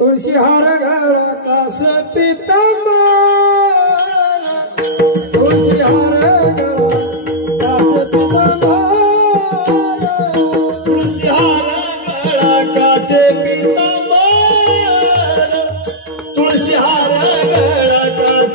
तुळशी हार गळा कास पितांबर तुळशी हार गळा कास पितांबर तुळशी हार गळा कास पितांबर तुळशी हार गळा कास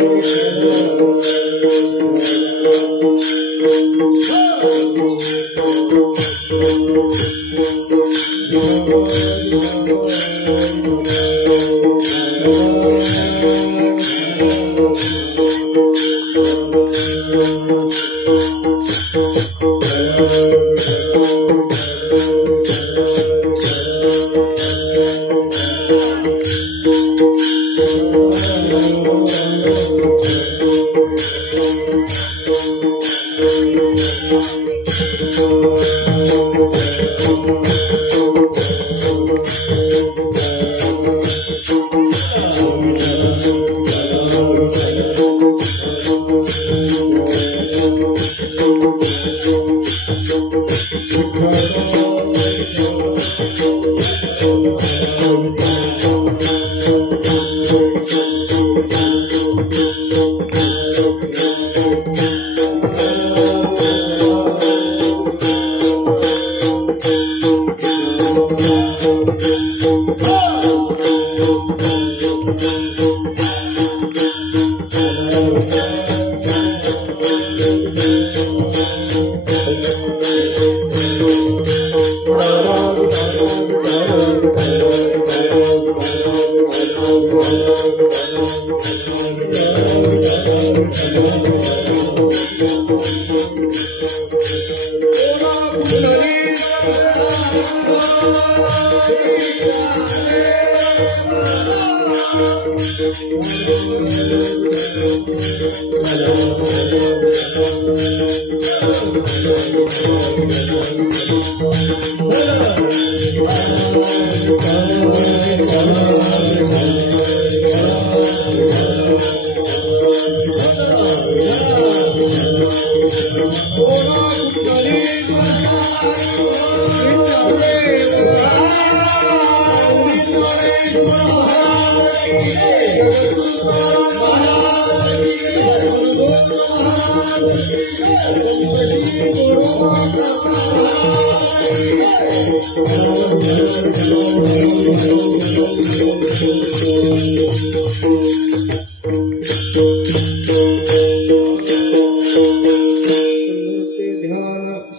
Thank you.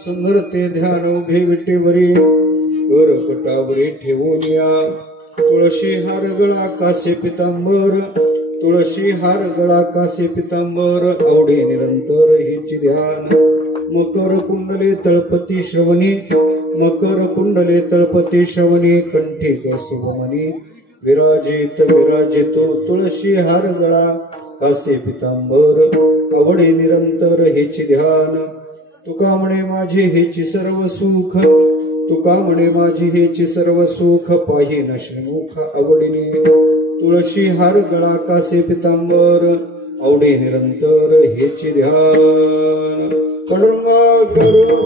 सुंदरते ध्यान उभे विटेवरी करकटावरी ठेवून या तुळशी हार गळा कासे पितांबर तुळशी हार गळा कासे पितांबर आवडे निरंतर हेची ध्यान मकर कुंडले तळपती श्रवणी मकर कुंडले तळपती श्रवणी कंठी शुभमणी विराजित विराजितो तुळशी हार गळा कासे पितांबर आवडे निरंतर हेची ध्यान तुका म्हणे माझे हेची सर्व सुख तुका म्हणे माझी हेची सर्व सुख पाहिन श्रीमुख आवडीने तुळशी हार गळा कासे पितांबर आवडे निरंतर हेची ध्यान कडंगा करू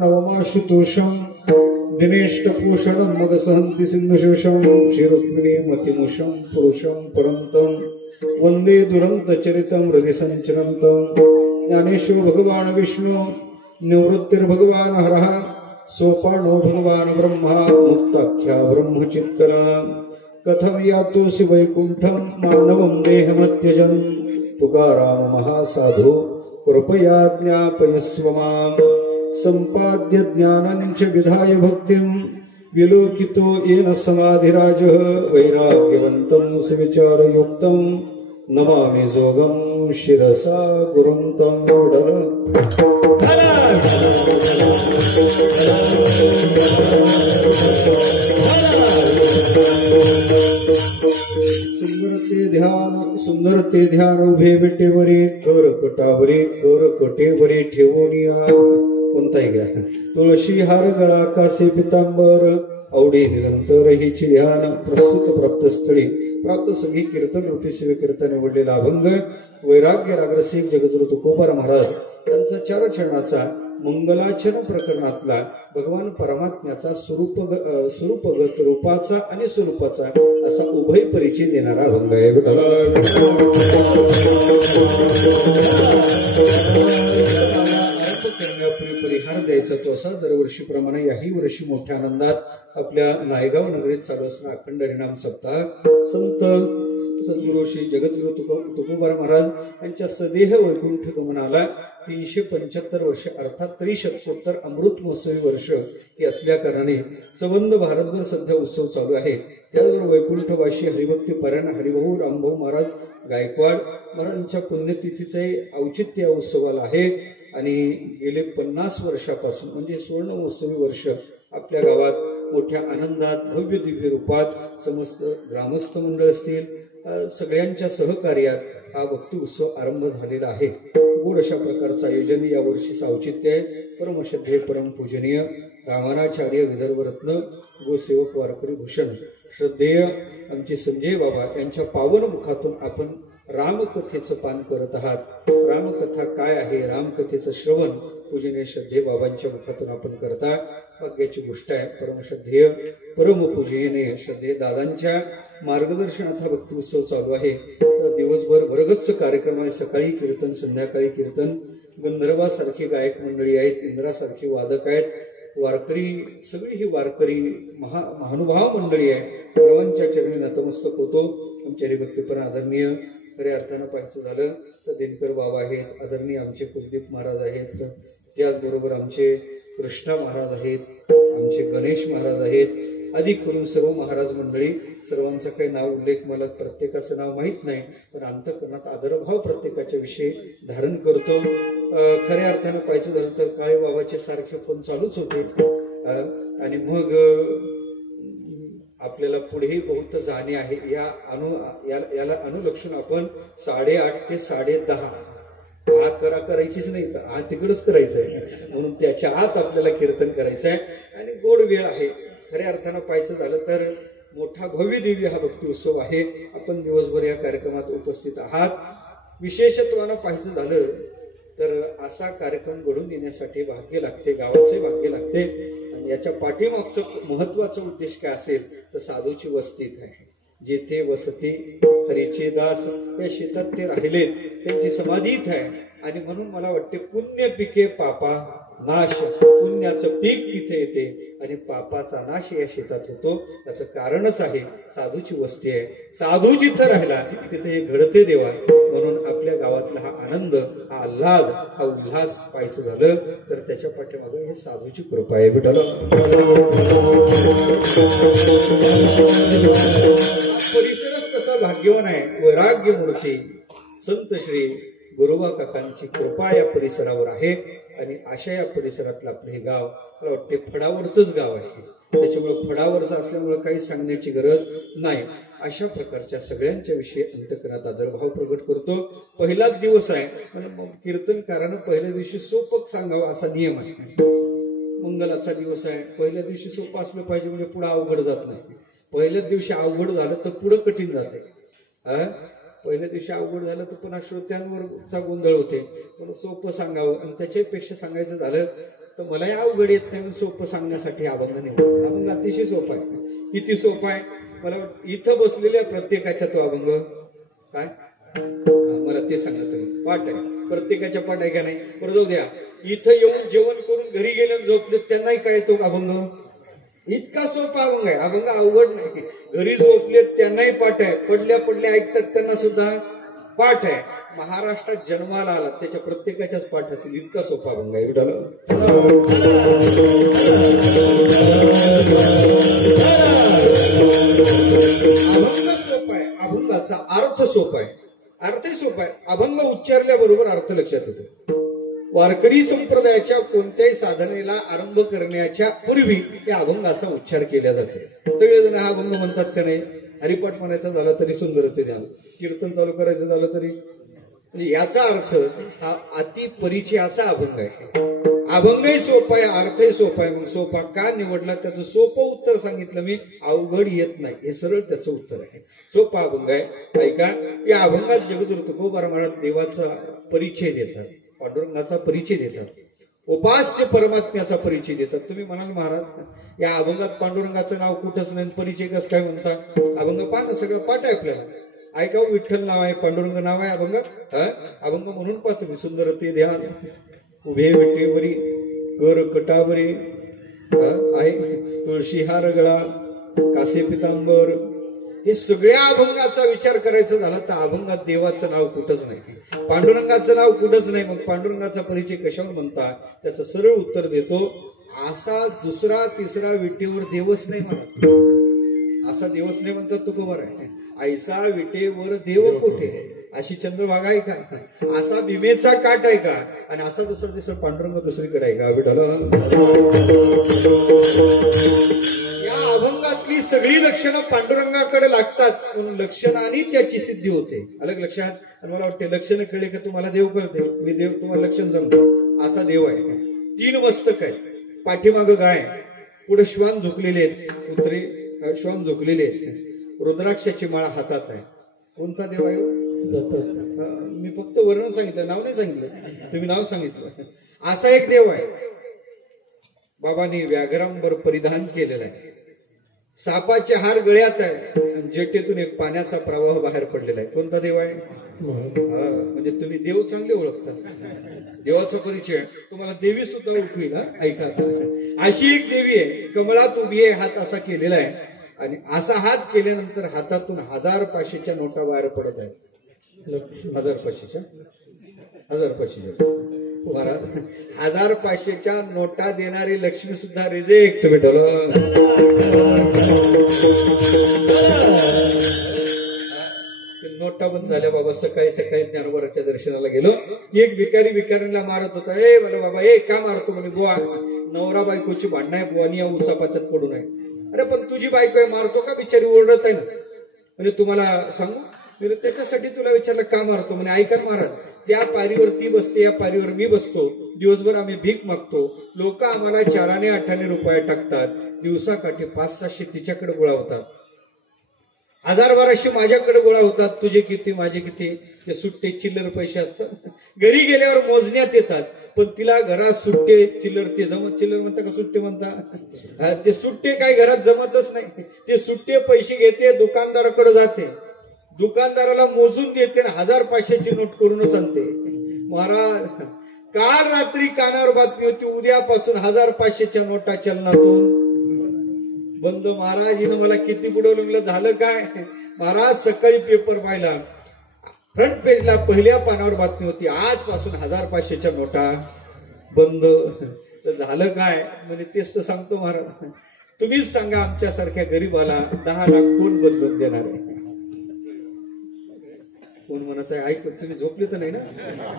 नवमाशुतोषं दिनेष्टपूषणं मगसहन्ति सिन्धुशोषं श्रीरुक्मिणी मतिमुषं पुरुषं परन्तं वन्दे दुरन्तचरितं हृदि सञ्चरन्तं ज्ञानेशो भगवान् विष्णु निवृत्तिर्भगवान् हरः सोपानो भगवान् ब्रह्मा मुक्ताख्या ब्रह्मचित्कला कथं यातोऽसि वैकुण्ठं मानवं देहमत्यजन् तुकाराम महासाधु कृपया ज्ञापयस्व माम् सम्पाद्य ज्ञानं च विधाय भक्तिं विलोकितो येन समाधिराजः वैराग्यवन्तं सुविचारयुक्तं नमामि जोगं शिरसा गुरुं तं सुंदरते ध्यान उभे विटेवरी करकटावरी करकटेवरी ठेवून या कोणताही घ्या तुळशी हार गळा कासे पितांबर आवडी निरंतर हिची ध्यान प्रस्तुत प्राप्त स्थळी प्राप्त सगळी कीर्तन रूपी शिव कीर्तन निवडलेला अभंग वैराग्य रागरसिक जगद्गुरु तुकोबार महाराज यांचा चार चरणाचा मंगलाचरण प्रकरणातला भगवान परमात्म्याचा स्वरूपगत रूपाचा आणि स्वरूपाचा असा उभय परिचय देणारा अभंग आहे. करण्यापूर्वी परिहार द्यायचा तो असा दरवर्षीप्रमाणे याही वर्षी मोठ्या आनंदात आपल्या नायगाव नगरीत चालू असणारा अखंड हरिनाम सप्ताह संत सद्गुरू श्री जगद्गुरु तुकोबाराम महाराज यांच्या सदेह वैकुंठ गमनाला 375 वर्ष अर्थात त्रिशतकोत्तर अमृत महोत्सवी वर्ष हे असल्या कारणाने संबंध भारतभर सध्या उत्सव चालू आहे। त्याचबरोबर वैकुंठवासी हरिभक्ती परायण हरिभाऊ रामभाऊ महाराज गायकवाड महाराजांच्या पुण्यतिथीचे औचित्य या उत्सवाला आहे आणि गेले 50 वर्षापासून म्हणजे सुवर्ण महोत्सवी वर्ष आपल्या गावात मोठ्या आनंदात भव्य दिव्य रूपात समस्त ग्रामस्थ मंडळ असतील सगळ्यांच्या सहकार्यात हा भक्ती उत्सव आरंभ झालेला आहे। गोड अशा प्रकारचं आयोजन या वर्षीचं औचित्य आहे। परमश्रद्धेय परमपूजनीय रामानाचार्य विदर्भ रत्न गोसेवक वारकरी भूषण श्रद्धेय आमचे संजय बाबा यांच्या पावन मुखातून आपण रामकथेचं पान करत आहात। रामकथा काय आहे, रामकथेचं श्रवण पूजनीय श्रद्धेय बाबांच्या मुखातून आपण करता भाग्याची गोष्ट आहे। परमश्रद्धेय परमपूजनीय श्रद्धेय दादांच्या मार्गदर्शनात हा भक्ती उत्सव चालू आहे। दिवसभर भरगच्च कार्यक्रम आहे। सकाळी कीर्तन, संध्याकाळी कीर्तन, गंधर्वासारखी गायक मंडळी आहेत, इंद्रासारखी वादक आहेत, वारकरी सगळी ही वारकरी महानुभाव मंडळी आहे। सर्वांच्या चरणी नतमस्तक होतो। आमचे हरिभक्तीपरायण आदरणीय खऱ्या अर्थानं पाहायचं झालं तर दिनकर बाबा आहेत, आदरणीय आमचे कुलदीप महाराज आहेत, त्याचबरोबर आमचे कृष्णा महाराज आहेत, आमचे गणेश महाराज आहेत, अधिक करून सर्व महाराज मंडळी सर्वांचा काही नाव उल्लेख मला प्रत्येकाचं नाव माहीत नाही पण अंतःकरणात आदरभाव प्रत्येकाच्या विषयी धारण करतो। खऱ्या अर्थानं पाहायचं झालं तर काळे बाबाचे सारखे फोन चालूच होते आणि मग आपल्याला पुढेही बहुत जाणे आहे। याला अनुलक्षून आपण 8:30 ते 10:30 करायचीच नाही, तिकडच करायचं आहे म्हणून त्याच्या आत आपल्याला कीर्तन करायचं आहे आणि गोड वेळ आहे। खऱ्या अर्थानं पाहायचं झालं तर मोठा भव्य दिव्य हा भक्ती उत्सव आहे। आपण दिवसभर या कार्यक्रमात उपस्थित आहात। विशेषत्वानं पाहायचं झालं तर असा कार्यक्रम घडून येण्यासाठी भाग्य लागते, गावाचे भाग्य लागते आणि याच्या पाठीमागचं महत्वाचा उद्देश काय असेल तर साधूची वस्तीत आहे। जेथे वसती हरीचे दास या शेतात ते राहिलेत, त्यांची समाधी इथं आहे आणि म्हणून मला वाटते पुण्य पिके पापा नाश, पुण्याचं पीक तिथे येते आणि पापाचा नाश या शेतात होतो। त्याचं कारणच आहे साधूची वस्ती आहे। साधू जिथं राहिला तिथे हे घडते देवा। म्हणून आपल्या गावातला हा आनंद, हा आल्हाद, हा उल्हास पाहायचं झालं तर त्याच्या पाठीमागे हे साधूची कृपा आहे। विठ्ठल परिसरच कसा भाग्यवान आहे। वैराग्य मूर्ती संत श्री गुरुबा काकांची कृपा या परिसरावर आहे आणि अशा या परिसरातलं आपलं हे गाव मला वाटते फडावरचंच गाव आहे। त्याच्यामुळे फडावरचं असल्यामुळे काही सांगण्याची गरज नाही। अशा प्रकारच्या सगळ्यांच्या विषयी अंतकरणात आदरभाव प्रगट करतो। पहिलाच दिवस आहे पण कीर्तनकारानं पहिल्या दिवशी सोपक सांगावं असा नियम आहे। मंगलाचा दिवस आहे, पहिल्या दिवशी सोपं असलं पाहिजे म्हणजे पुढे अवघड जात नाही। पहिल्याच दिवशी अवघड झालं तर पुढे कठीण जाते। पहिल्या दिवशी अवघड झालं तर पुन्हा श्रोत्यांवरचा गोंधळ होते। पण सोपं सांगावं आणि त्याच्यापेक्षा सांगायचं झालं तर मलाही अवघड येत नाही, सोपं सांगण्यासाठी अभंग निवडला। अभंग अतिशय सोपा आहे। किती सोपा आहे मला इथं बसलेल्या प्रत्येकाच्या तो अभंग काय मला ते सांगा तुम्ही। पाठ आहे, प्रत्येकाच्या पाठ आहे का नाही? बरं जाऊ द्या, इथं येऊन जेवण करून घरी गेले झोपले त्यांनाही काय तो अभंग इतका सोपा अभंग आहे। अभंग अवघड नाही। घरी झोपले त्यांनाही पाठ आहे, पडल्या पडल्या ऐकतात त्यांना सुद्धा पाठ आहे। महाराष्ट्रात जन्माला आला त्याच्या प्रत्येकाच्याच पाठ असेल, इतका सोपा अभंग आहे। विठाला अभंग सोपा आहे, अभंगाचा अर्थ सोपा आहे, अर्थही सोपा आहे। अभंग उच्चारल्याबरोबर अर्थ लक्षात येतो। वारकरी संप्रदायाच्या कोणत्याही साधनेला आरंभ करण्याच्या पूर्वी या अभंगाचा उच्चार केला जातो। सगळेजण हा अभंग म्हणतात का नाही? हरिपाठ म्हणायचा झाला तरी सुंदरते ध्यान, कीर्तन चालू करायचं झालं तरी, म्हणजे याचा अर्थ हा अति परिचयाचा अभंग आहे। अभंगही सोपा आहे, अर्थही सोपा आहे। मग सोपा का निवडला त्याचं सोपं उत्तर सांगितलं मी, अवघड येत नाही हे सरळ त्याचं उत्तर आहे। सोपा अभंग आहे। ऐका, या अभंगात जगद्गुरु तुकोबाराम महाराज देवाचा परिचय देतात, पांडुरंगाचा परिचय देतात, उपास्य परमात्म्याचा परिचय देतात। तुम्ही म्हणाल महाराज या अभंगात पांडुरंगाचं नाव कुठंच नाही, परिचय कसं काय म्हणता? अभंग पाहा, सगळं पाठ आहे आपल्याला। ऐकावं, विठ्ठल नाव आहे, पांडुरंग नाव आहे अभंगात। अभंग म्हणून पाहतो मी, सुंदर ते ध्यान उभे विटेवरी कर कटावरी आहे तुळशी हार गळा कासे पितांबर. हे सगळ्या अभंगाचा विचार करायचा झाला तर अभंगात देवाचं नाव कुठंच नाही, पांडुरंगाचं नाव कुठंच नाही. मग पांडुरंगाचा परिचय कशावर म्हणता त्याचं सरळ उत्तर देतो. असा दुसरा तिसरा विटेवर देवच नाही महाराज, असा देवच नाही म्हणतात तो खबर आहे. ऐसा विटेवर देव कोठे, अशी चंद्रभागा आहे का, असा भीमेचा काठ आहे का, आणि असा दुसरा तिसरा पांडुरंग दुसरीकडे आहे का विठ्ठल. या अभंगातली सगळी लक्षणं पांडुरंगाकडे लागतात म्हणून लक्षणाने त्याची सिद्धी होते. अलग लक्षात. आणि मला वाटते लक्षणं कळले का तुम्हाला देव कळते. मी देव तुम्हाला लक्षण सांगतो. असा देव आहे, 3 मस्तक आहेत, पाठीमाग गाय, पुढे श्वान झोपलेले आहेत, कुत्रे श्वान झोपलेले आहेत, रुद्राक्षाची माळा हातात आहे. कोणता देव आहे. मी फक्त वर्णन सांगितलं, नाव नाही सांगितलं, तुम्ही नाव सांगितलं. असा एक देव आहे. बाबांनी व्याघ्रांबर परिधान केलेला आहे, सापाचे हार गळ्यात आहे, जेटेतून एक पाण्याचा प्रवाह बाहेर पडलेला आहे. कोणता देव आहे. म्हणजे तुम्ही देव चांगले ओळखता. देवाचा परिचय तुम्हाला देवी सुद्धा ओळखील. ऐका, अशी एक देवी आहे, कमळात उभी आहे, हात असा केलेला आहे, आणि असा हात केल्यानंतर हातातून 1000-500च्या नोटा बाहेर पडत आहेत. 1000-500च्या महाराज 1000-500च्या नोटा देणारी लक्ष्मी सुद्धा रिजेक्ट भेटल. नोटा बंद झाल्या बाबा. सकाळी सकाळी ज्ञानोबाच्या दर्शनाला गेलो. एक भिकारीला मारत होता. मला बाबा का मारतो म्हणे. बुवा नवरा बायकोची भांडणं आहे, बुवानी या उसापात्यात पडू नये. अरे पण तुझी बायको आहे, मारतो का. बिचारी ओरडत आहे ना. म्हणजे तुम्हाला सांगू, त्याच्यासाठी तुला विचारलं का मारतो म्हणे. ऐका महाराज, त्या पारीवर ती बसते, या पारीवर मी बसतो, दिवसभर आम्ही भीक मागतो, लोक आम्हाला 4-8 रुपये टाकतात, दिवसाकाठी 500-600 तिच्याकडे गोळा होतात, 1000-1200 माझ्याकडे गोळा होतात. तुझे किती माझे किती. ते सुट्टे चिल्लर पैसे असतात, घरी गेल्यावर मोजण्यात येतात. पण तिला घरात सुट्टे चिल्लर, ते जमत, चिल्लर म्हणता का सुट्टे म्हणता, ते सुट्टे काय घरात जमतच नाही. ते सुट्टे पैसे घेते, दुकानदाराकडे जाते, दुकानदाराला मोजून देते, 1000-500ची नोट करूनच आणते. महाराज काल रात्री कानावर बातमी होती, उद्यापासून 1000-500च्या नोटा चलनातून बंद. महाराज हिनं मला किती बुडवलं. झालं काय महाराज, सकाळी पेपर पाहिला, फ्रंट पेजला पहिल्या पानावर बातमी होती, आजपासून 1000-500च्या नोटा बंद. तर झालं काय म्हणजे तेच तर सांगतो महाराज. तुम्हीच सांगा, आमच्यासारख्या गरीबाला 10 लाख कोण बदलून देणार आहे. कोण म्हणत आहे. ऐक, तुम्ही झोपले तर नाही ना.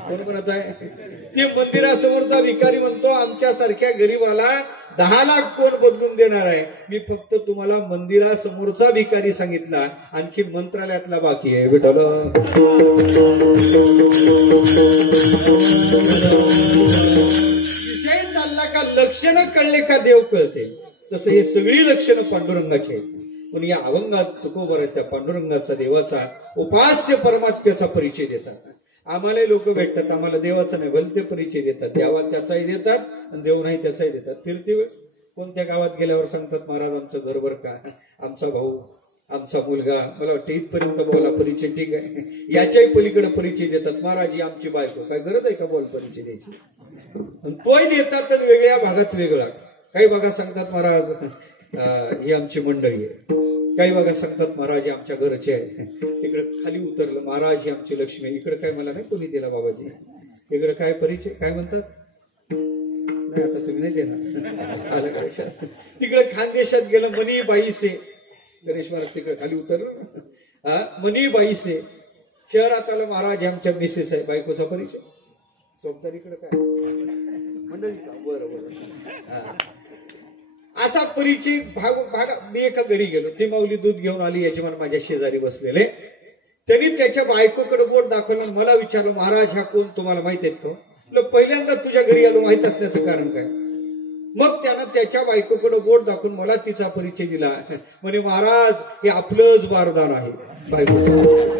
कोण म्हणत आहे. ते मंदिरासमोरचा भिकारी म्हणतो, आमच्यासारख्या गरीबाला 10 लाख कोण बदलून देणार आहे. मी फक्त तुम्हाला मंदिरासमोरचा भिकारी सांगितला, आणखी मंत्रालयातला बाकी आहे. विठ्ठल विषय चालला का लक्षणं कळले का देव कळते. तसं हे सगळी लक्षणं पांडुरंगाची आहेत. पण या अभंगात तुकोबर त्या पांडुरंगाचा, देवाचा, उपास्य परमात्म्याचा परिचय देतात. आम्हाला लोक भेटतात, आम्हाला देवाचा नाही भलते परिचय देतात. देवा त्याचाही देतात आणि देव नाही त्याचाही देतात. फिरते वेळेस कोणत्या गावात गेल्यावर सांगतात, महाराज आमचं घरभर का, आमचा भाऊ, आमचा मुलगा. मला वाटतं इथपर्यंत बोला परिचय ठीक आहे. याच्याही पलीकडे परिचय देतात. महाराज ही आमची बायको. काय गरज आहे का बोल परिचय द्यायची. तोही देतात तर वेगळ्या भागात वेगळा. काही भागात सांगतात महाराज ही आमची मंडळी आहे, काही भागात सांगतात महाराज ही आमच्या घरचे आहे. तिकडे खाली उतरलं, महाराज ही आमची लक्ष्मी. इकडे काय मला नाही कोणी दिला बाबाजी. इकडे काय परिचय काय म्हणतात. नाही आता तुम्ही नाही देणार. आलं का लक्षात. तिकडे खानदेशात गेलं, मनी बाईसे. गणेश महाराज तिकडे खाली उतरलं, मनी बाईसे. शहरात आलं, महाराज आमच्या मिसेस आहे. बायकोचा परिचय. चौकदारीकडे काय मंडळी का. बरोबर. असा परिचय भाग. मी एका घरी गेलो, ती माऊली दूध घेऊन आली, यजमान माझ्या शेजारी बसलेले. त्यांनी त्याच्या बायकोकडे बोट दाखवलं, मला विचारलं, महाराज ह्या कोण तुम्हाला माहित आहेत का. पहिल्यांदा तुझ्या घरी आलो, माहित असण्याचं कारण काय. मग त्यानं त्याच्या बायकोकडे बोट दाखवून मला तिचा परिचय दिला. म्हणे महाराज हे आपलंच बारदान आहे. बायकोचा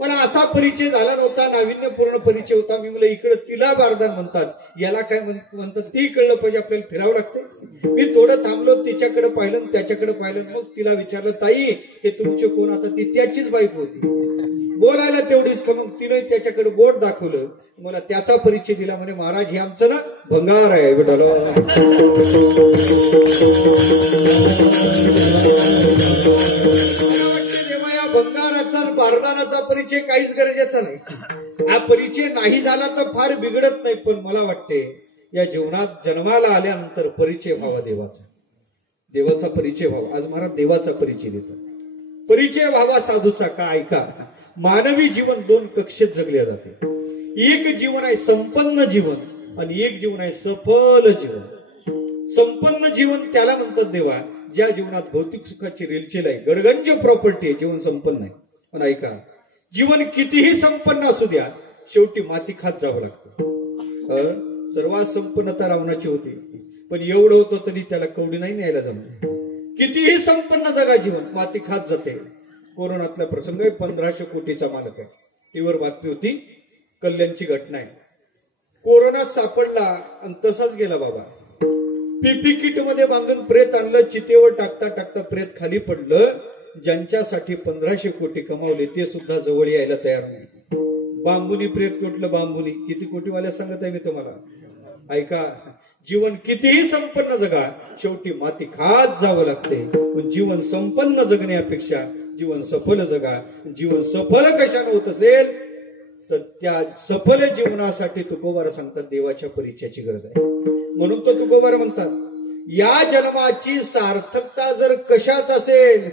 मला असा परिचय झाला नव्हता, नाविन्यपूर्ण परिचय होता. मी मला इकडे तिला बारदान म्हणतात, याला काय म्हणतात ते कळलं पाहिजे. आपल्याला फिरावं लागतंय. मी थोडं थांबलो, तिच्याकडे पाहिलं, त्याच्याकडे पाहिलं. मग तिला विचारलं, ताई हे तुमचे कोण. आता ती त्याचीच बायको होती. बोलायला तेवढीच का मग तिने त्याच्याकडे बोट दाखवलं, मला त्याचा परिचय दिला. म्हणे महाराज हे आमचं ना भंगार आहे बेटाला. तेव्हा या भंगाराचा बारदानाचा परिचय काहीच गरजेचा नाही. हा परिचय नाही झाला तर फार बिघडत नाही, पण मला वाटते या जीवनात जन्माला आल्यानंतर परिचय व्हावा देवाचा. देवाचा परिचय व्हावा. आज महाराज देवाचा परिचय देतात. परिचय व्हावा साधूचा. का ऐका, मानवी जीवन दोन कक्षेत जगले जाते. एक जीवन आहे संपन्न जीवन आणि एक जीवन आहे सफल जीवन. संपन्न जीवन त्याला म्हणतात देवा ज्या जीवनात भौतिक सुखाची रेलचेल आहे, गडगंज प्रॉपर्टी आहे, जीवन संपन्न आहे. पण ऐका, जीवन कितीही संपन्न असू द्या, शेवटी माती खात जावं लागतं. सर्वात संपन्नता रावणाची होती, पण एवढं होतं तरी त्याला कवडी नाही न्यायला जमलं. कितीही संपन्न जगा जीवन माती खात जाते. कोरोनातला प्रसंग आहे. 1500 कोटीचा मालक आहे. टीव्हीवर बातमी होती, कल्याणची घटना आहे. कोरोनात सापडला आणि तसाच गेला बाबा. पीपी किट मध्ये बांधून प्रेत आणलं, चितेवर टाकता टाकता प्रेत खाली पडलं. ज्यांच्यासाठी 1500 कोटी कमावले ते सुद्धा जवळ यायला तयार नाही. बांबुनी प्रेत कोटलं. बांबुनी किती कोटीवाल्या सांगत आहे मी तुम्हाला. ऐका, जीवन कितीही संपन्न जगा, शेवटी माती खात जावं लागते. पण जीवन संपन्न जगण्यापेक्षा जीवन सफल जगा. जीवन सफल कशाने होत असेल तर त्या सफल जीवनासाठी तुकोबार सांगतात देवाच्या परिचयाची गरज आहे. म्हणून तो तुकोबार म्हणतात, या जन्माची सार्थकता जर कशात असेल,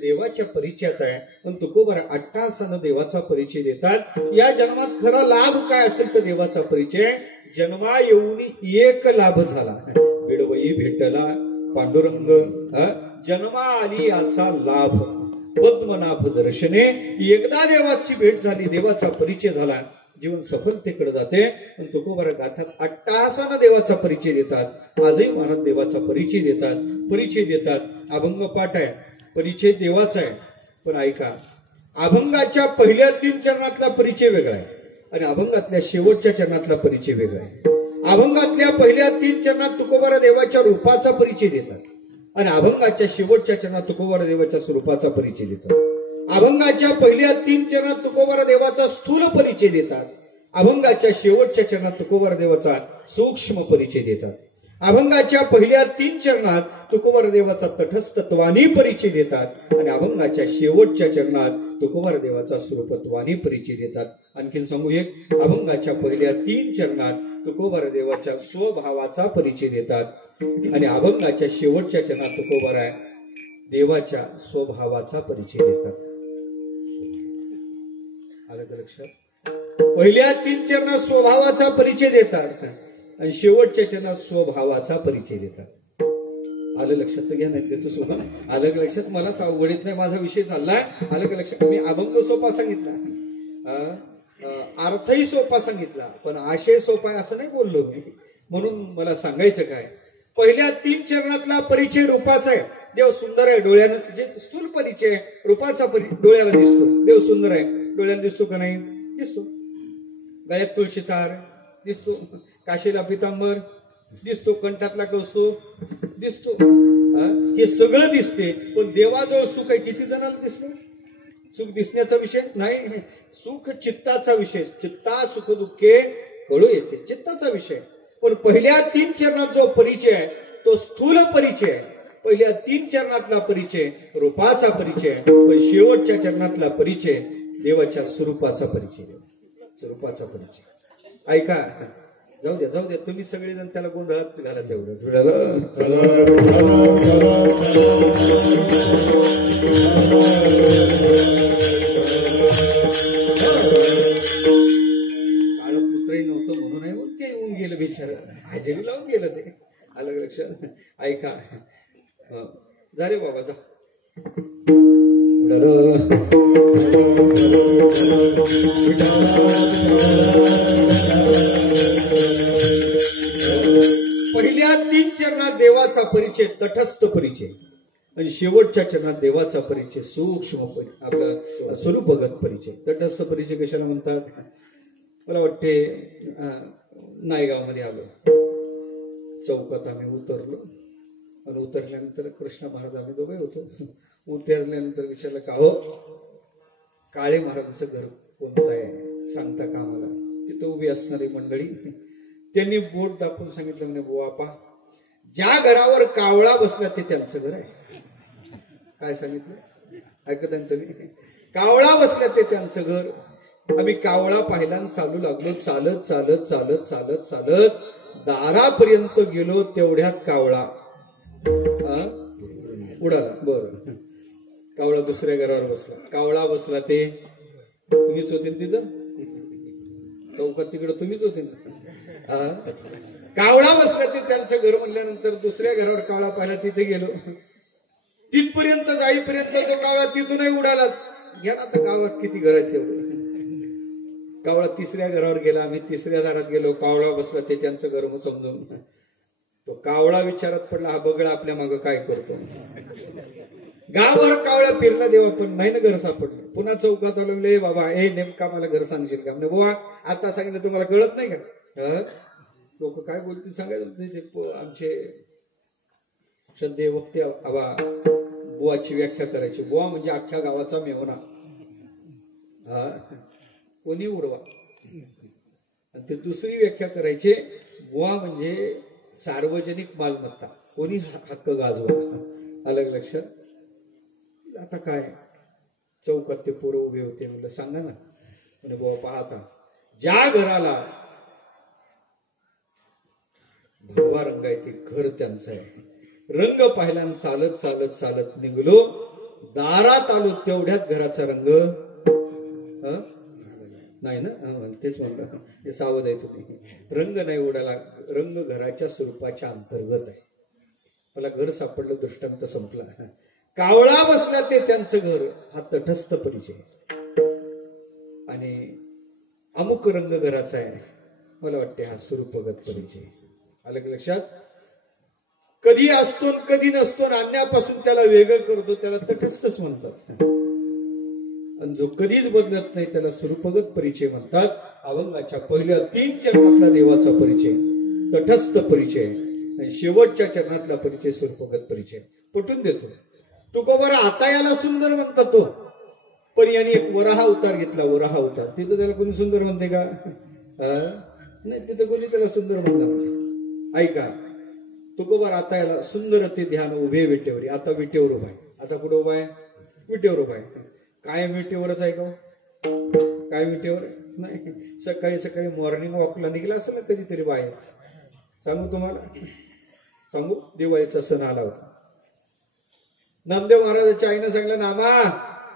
देवाच्या परिचयात आहे. पण तुकोबार अट्टासानं देवाचा परिचय देतात. या जन्मात खरा लाभ काय असेल तर देवाचा परिचय. जन्मा येऊन एक लाभ झाला, बिडवई भेटला पांडुरंग. जन्मा आली याचा लाभ, पद्मनाभ दर्शने. एकदा देवाची भेट झाली, देवाचा परिचय झाला, जीवन सफलतेकडे जाते. पण तुकोबार गाथात अट्टासानं देवाचा परिचय देतात. आजही महाराज देवाचा परिचय देतात. परिचय देतात. अभंग पाठ आहे, परिचय देवाचा आहे. पण ऐका, अभंगाच्या पहिल्या 3 चरणातला परिचय वेगळा आहे आणि अभंगातल्या शेवटच्या चरणातला परिचय वेगळा आहे. अभंगातल्या पहिल्या 3 चरणात तुकोबार देवाच्या रूपाचा परिचय देतात आणि अभंगाच्या शेवटच्या चरणात तुकोबार देवाच्या स्वरूपाचा परिचय देतात. अभंगाच्या पहिल्या 3 चरणात तुकोबार देवाचा स्थूल परिचय देतात. अभंगाच्या शेवटच्या चरणात तुकोबार देवाचा सूक्ष्म परिचय देतात. अभंगाच्या पहिल्या 3 चरणात तुकोबार देवाचा तटस्थत्वानी परिचय देतात आणि अभंगाच्या शेवटच्या चरणात तुकोबार देवाचा स्वरूपत्वानी परिचय देतात. आणखीन सांगू एक, अभंगाच्या पहिल्या 3 चरणात तुकोबार देवाच्या स्वभावाचा परिचय देतात आणि अभंगाच्या शेवटच्या चरणात तुकोबार आहे देवाच्या स्वभावाचा परिचय देतात. आलं का लक्षात? पहिल्या 3 चरणात स्वभावाचा परिचय देतात आणि शेवटच्या चरणात स्वभावाचा परिचय देतात. आलं लक्षात? तर घ्या, नाही देतो सोबा. आलं का लक्षात? मलाच अवघडीत नाही, माझा विषय चाललाय. आलं का लक्षात? मी अभंग सोपा सांगितला, अर्थही सोपा सांगितला, पण आशय सोपा आहे असं नाही बोललो मी. म्हणून मला सांगायचं काय, पहिल्या 3 चरणातला परिचय रूपाचा आहे. देव सुंदर आहे डोळ्यानं, जे स्थूल परिचय रूपाचा डोळ्याला दिसतो. देव सुंदर आहे डोळ्याला दिसतो का नाही? दिसतो. गळ्यात तुळशीचा हार दिसतो, काशीला पितांबर दिसतो, कंठातला कौस्तुभ दिसतो. हे सगळं दिसते, पण देवाजवळ सुख आहे किती जणांना दिसलं? सुख दिसण्याचा विषय नाही, सुख चित्ताचा विषय. चित्ता सुख दुःखे कळू येते, चित्ताचा विषय. पण पहिल्या 3 चरणात जो परिचय आहे तो स्थूल परिचय आहे. पहिल्या 3 चरणातला परिचय रूपाचा परिचय, पण शेवटच्या चरणातला परिचय देवाच्या स्वरूपाचा परिचय. स्वरूपाचा परिचय. ऐका, जाऊ द्या तुम्ही सगळेजण त्याला गोंधळात घाला. तेवढं काळ पुत्रही नव्हतं म्हणून ते येऊन गेलं बिचार, हजेरी लावून गेलं ते. आलं लक्षात. ऐका, जा रे बाबा जा. पहिल्या 3 चरणात देवाचा परिचय तटस्थ परिचय, आणि शेवटच्या चरणात देवाचा परिचय सूक्ष्म आपला स्वरूपगत परिचय. तटस्थ परिचय कशाला म्हणतात? मला वाटते नायगावमध्ये आलो, चौकात आम्ही उतरलो, आणि उतरल्यानंतर कृष्ण महाराज आम्ही दोघे होतो. उतरल्यानंतर विचारलं, का हो काळे महाराजांचं घर कोणतं आहे सांगता का आम्हाला? तिथं उभी असणारी मंडळी त्यांनी बोट दाखवून सांगितलं, म्हणे बुवा पा, ज्या घरावर कावळा बसला ते त्यांचं घर आहे. काय सांगितलं ऐकत आहे तुम्ही? कावळा बसला ते त्यांचं घर. आम्ही कावळा पाहिला, चालू लागलो, चालत चालत चालत चालत चालत दारापर्यंत गेलो. तेवढ्यात कावळा उडाला. बरं, कावळा दुसऱ्या घरावर बसला. कावळा बसला ते तुम्हीच होते तिथं चौकात, तिकडं तुम्हीच होते ना. कावळा बसला ते त्यांचं घर म्हणल्यानंतर दुसऱ्या घरावर कावळा पाहिला, तिथे गेलो. तिथपर्यंत जाईपर्यंत तो कावळा तिथूनही उडाला. घ्या ना आता गावात किती घर आहेत तेवढं. कावळा 3ऱ्या घरावर गेला, आम्ही 3ऱ्या दारात गेलो. कावळा बसला ते त्यांचं घर समजून. तो कावळा विचारात पडला, हा बगळा आपल्या मागं काय करतो? गावभर कावळा फिरला देवा, पण नाही ना घर सापडलं. पुन्हा चौकात आलो, बाबा ए नेमका मला घर सांगशील का? म्हणजे बुवा आता सांगितलं तुम्हाला कळत नाही का? लोक काय बोलतील सांगायचं. आमचे श्रद्धे वक्ते आबा बुवाची व्याख्या करायची. बुवा म्हणजे अख्ख्या गावाचा मेवना. कोणी उडवा. आणि ते दुसरी व्याख्या करायचे, बुवा म्हणजे सार्वजनिक मालमत्ता, कोणी हक्क गाजवा. अलग लक्षात. आता काय चौकात ते पोरं उभे होते, म्हणलं सांगा ना. म्हणे बुवा पाहता, ज्या घराला भगवा रंग आहे ते घर त्यांचं आहे. रंग पाहिला, चालत चालत चालत निघलो, दारात आलो, तेवढ्यात घराचा रंग नाही ना. तेच म्हणलं, ते सावध आहे तुम्ही. रंग नाही उडाला, रंग घराच्या स्वरूपाच्या अंतर्गत आहे. मला घर सापडलं, दृष्टांत संपला. कावळा बसला ते त्यांचं घर, हा तटस्थ परिचय. आणि अमुक रंग घराचा आहे, मला वाटते हा स्वरूपगत परिचय. आलं की लक्षात? कधी असतो कधी नसतो, आणण्यापासून त्याला वेगळं करतो, त्याला तटस्थच म्हणतात. आणि जो कधीच बदलत नाही त्याला स्वरूपगत परिचय म्हणतात. अभंगाच्या पहिल्या 3 चरणातला देवाचा परिचय तटस्थ परिचय, आणि शेवटच्या चरणातला परिचय स्वरूपगत परिचय. पटून देतो. तुकोबरा आता याला सुंदर म्हणतात तो, पण यांनी एक वराहा अवतार घेतला. वराहा अवतार तिथं त्याला कोणी सुंदर म्हणते का? नाही, तिथं कोणी त्याला सुंदर म्हणतात. ऐका, तुकोबा आता याला सुंदर ते ध्यान उभे विटेवर. आता विटेवर उभा आहे. आता कुठं उभा आहे? विटेवर उभा आहे. कायम विटेवरच आहे का? काय विटेवर नाही. सकाळी सकाळी मॉर्निंग वॉकला निघला असेल ना कधीतरी बाहेर. सांगू तुम्हाला, सांगू, दिवाळीचा सण आला होता. नामदेव महाराजाच्या आईनं सांगितलं, नामा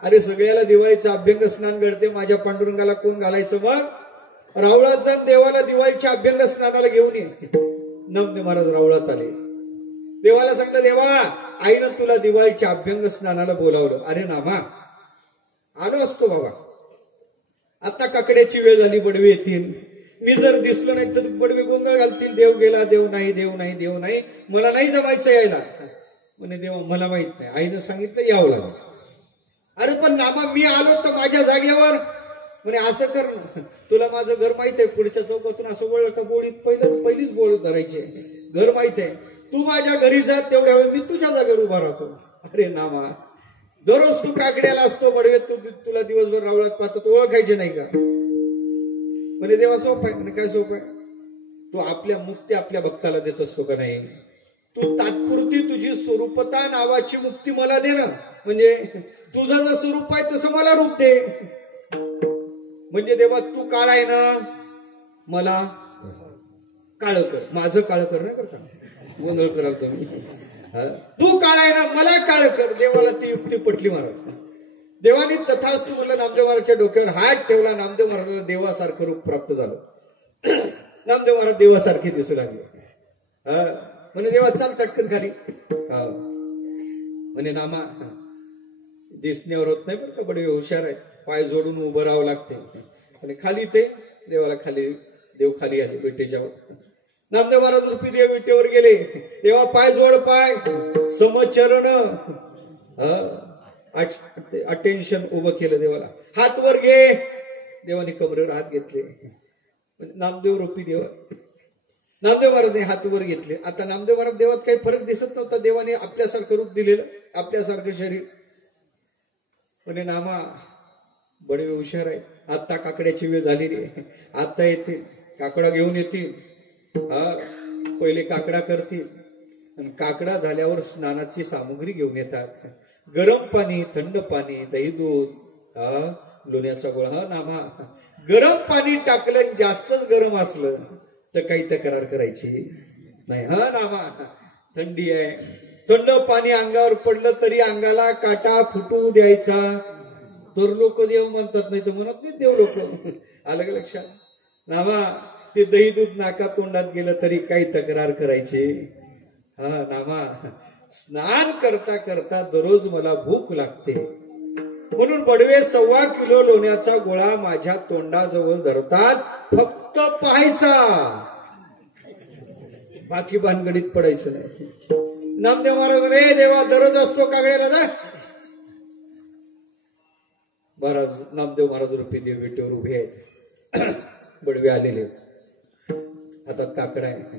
अरे सगळ्याला दिवाळीचं अभ्यंग स्नान घडते, माझ्या पांडुरंगाला कोण घालायचं? मग रावळात जाऊन देवाला दिवाळीच्या अभ्यंग स्नानाला घेऊन ये. नामदेव महाराज रावळात आले. देवाला सांगितलं, देवा आईनं तुला दिवाळीच्या अभ्यंग स्नानाला बोलावलं. अरे नामा आलो असतो बाबा, आता काकड्याची वेळ झाली, बडवे येतील. मी जर दिसलो नाही तर बडवे गोंधळ घालतील. देव गेला, देव नाही, देव नाही, देव नाही, मला नाही जमायचं यायला. म्हणे देवा मला माहित नाही, आईनं सांगितलं यावं लागलं. अरे पण नामा मी आलो तर माझ्या जागेवर. म्हणे असं कर ना, तुला माझं घर माहित आहे, पुढच्या चौकातून असं वळलं का बोळीत पहिलीच बोळ धरायची. घर माहित आहे, तू माझ्या घरी जा, तेवढ्या वेळ मी तुझ्या जागेवर उभा राहतो. अरे नामा दररोज तू काकड्याला असतो बडवे, तुला दिवसभर रावळात पाहतो, तू ओळखायचे नाही का? म्हणजे देवा सोप आहे. म्हणजे काय सोप आहे? तू आपल्या मुक्ती आपल्या भक्ताला देत असतो का नाही? तू तात्पुरती तुझी स्वरूपता नावाची मुक्ती मला दे ना. म्हणजे तुझं जसं रूप आहे तसं मला रूप दे. म्हणजे देवा तू काळ आहे ना, मला काळ कर. माझं काळ कर ना, कर का गोंधळ कराल तुम्ही. तू काळ आहे ना, मला काळ कर. देवाला ती युक्ती पटली महाराज. देवानी तथास्तु म्हणलं. नामदेव महाराजच्या डोक्यावर हात ठेवला. नामदेव महाराजाला देवासारखं रूप प्राप्त झालं. नामदेव महाराज देवासारखे दिसू लागले. म्हणजे देवा चाल चटकन खाली. म्हणजे नामा दिसण्यावर होत नाही बरं का, बडे हुशार आहे. पाय जोडून उभं राहावं लागते. आणि खाली ते देवाला खाली, देव खाली आले विटेच्यावर. नामदेव महाराज रूपी देव विटेवर गेले. देवा पाय जोड, पाय समचरण, अटेन्शन उभं केलं देवाला. हात वर घे. देवाने कमरेवर हात घेतले. नामदेव रूपी देव, नामदेव महाराजने हात वर घेतले. आता नामदेव महाराज देवात काही फरक दिसत नव्हता. देवाने आपल्यासारखं रूप दिलेलं, आपल्यासारखं शरीर. म्हणजे नामा बडे हुशार आहे. आता काकड्याची वेळ झालेली आहे. आता येतील काकडा घेऊन येतील. पहिले काकडा करतील आणि काकडा झाल्यावर स्नानाची सामुग्री घेऊन येतात. गरम पाणी, थंड पाणी, दही दूध, लोण्याचा गोळा. नामा गरम पाणी टाकलं, जास्तच गरम असलं तर काही तक्रार करायची नाही. नामा थंडी आहे, थंड पाणी अंगावर पडलं तरी अंगाला काटा फुटू द्यायचा. तर लोक देव म्हणतात, नाही तर म्हणत नाही देव लोक. आलं का लक्षात? नामा ते दही दूध नाका तोंडात गेलं तरी काही तक्रार करायची. नामा स्नान करता करता दररोज मला भूक लागते, म्हणून बडवे 1.25 किलो लोण्याचा गोळा माझ्या तोंडाजवळ धरतात. फक्त पाहायचा, बाकी भानगडीत पडायचं नाही. नामदेव महाराज रे देवा दररोज असतो कागड्याला जा. महाराज नामदेव महाराज रूपी देव विटेवर उभे आहेत. बडवे आलेले आहेत. हातात काकडा आहे.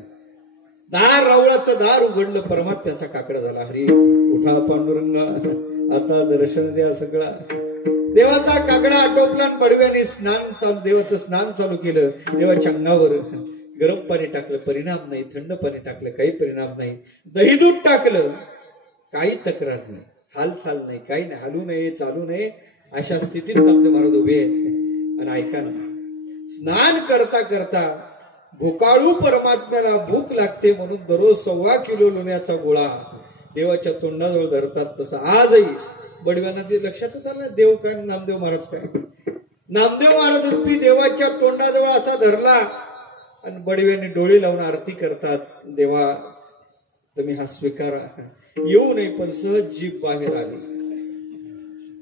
दार, रावळाचं दार उघडलं. परमात्म्याचा काकडा झाला. हरी उठा पांडुरंगा, आता दर्शन द्या सगळा. देवाचा काकडा आटोपला. बडव्याने स्नान चालू, देवाचं स्नान चालू केलं. देवाच्या अंगावर गरम पाणी टाकलं, परिणाम नाही. थंड पाणी टाकलं, काही परिणाम नाही. दही दूध टाकलं, काही तक्रार नाही. हालचाल नाही, काही नाही. हलू नये, चालू नये, अशा स्थितीत नामदेव महाराज उभे आहेत. आणि ऐका ना, स्नान करता करता भुकाळू परमात्म्याला भूक लागते, म्हणून दररोज 1.25 किलो लोण्याचा गोळा देवाच्या तोंडाजवळ धरतात. तसं आजही बडव्यांना ते लक्षातच आलं. देव काय, नामदेव महाराज काय. नामदेव महाराज रूपी देवाच्या तोंडाजवळ असा धरला आणि बडव्याने डोळे लावून आरती करतात. देवा तुम्ही हा स्वीकारा. येऊ नये पण सहज जीभ बाहेर आली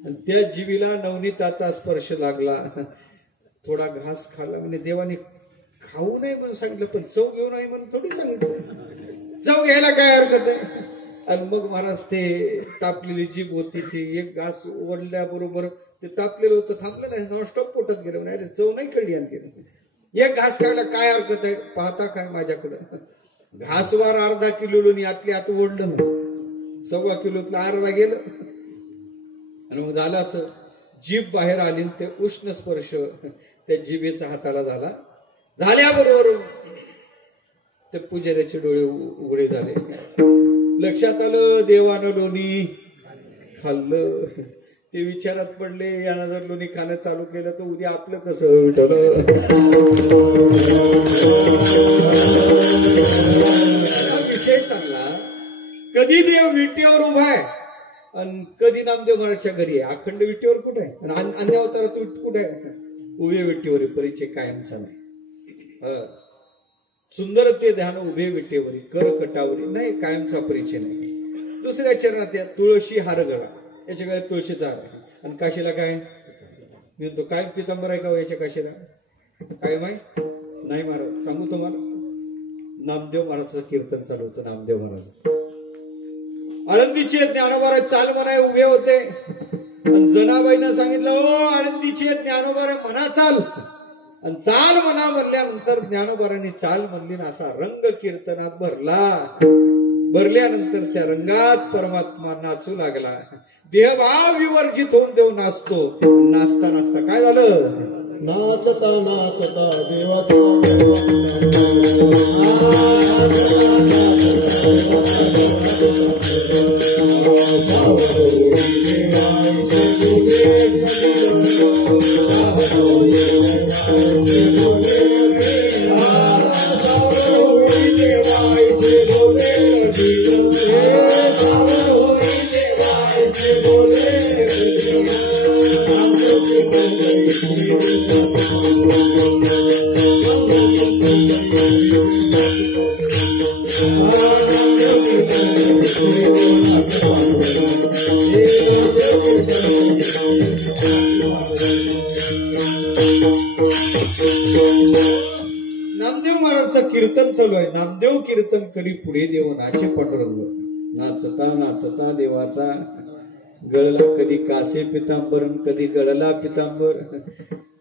आणि त्या जीवीला नवनीताचा स्पर्श लागला. थोडा घास खाल्ला. म्हणजे देवाने खाऊ नये म्हणून सांगितलं, पण चव घेऊ नये म्हणून थोडी सांगितलं. चव घ्यायला काय हरकत आहे. आणि मग महाराज ते तापलेली जीभ होती, ती एक घास ओढल्याबरोबर ते तापलेलं होतं, थांबलं नाही, नॉनस्टॉप पोटात गेलं. नाही रे, चव नाही कळली आणखी. एक घास खायला काय हरकत आहे. पाहता काय माझ्याकडं घासवार 1/2 किलो लोणी आतली आत ओढलं ना, 1.25 किलोतलं अर्धा गेलं. आणि मग झालं असं, जीभ बाहेर आली. ते उष्ण स्पर्श त्या जिभेचा हाताला झाला. झाल्याबरोबर ते पुजाऱ्याचे डोळे उघडे झाले. लक्षात आलं देवानं लोणी खाल्लं. ते विचारात पडले, यानं जर लोणी खाणं चालू केलं तर उद्या आपलं कसं विठलं. विषय चांगला. कधी देव विटेवर उभा आहे आणि कधी नामदेव महाराजच्या घरी आहे. अखंड विटेवर कुठे आहे, अन्य अवतारात कुठे आहे. उभे विटेवर परिचय कायमचा नाही. सुंदर ते ध्यान उभे विटेवरी, कर कटावरी नाही, कायमचा परिचय नाही. दुसऱ्या चरणात या तुळशी हारगळा, याच्या गळ्यात तुळशीचा हार आहे. आणि काशीला काय मी तो काय पितांबर आहे का याच्या काशीला काय माहित नाही. महाराज सांगू तुम्हाला, नामदेव महाराजचं कीर्तन चालू होतं. नामदेव महाराज आळंदीचे ज्ञानोबा चाल म्हणाय उभे होते. आणि जनाबाईनं सांगितलं, ओ आळंदीचे ज्ञानोबा म्हणा चाल. आणि चाल म्हणा म्हणल्यानंतर ज्ञानोबारांनी चाल म्हणली, असा रंग कीर्तनात भरला. भरल्यानंतर त्या रंगात परमात्मा नाचू लागला. देहभाव विवर्जित होऊन देव नाचतो. नाचता नाचता काय झालं? नाचता नाचता देवाचा नामदेव महाराजचं कीर्तन चालू आहे. नामदेव कीर्तन करी पुढे देव नाचे पांडुरंग. नाचता नाचता देवाचा गळला कधी कासे पितांबर कधी गळला पितांबर.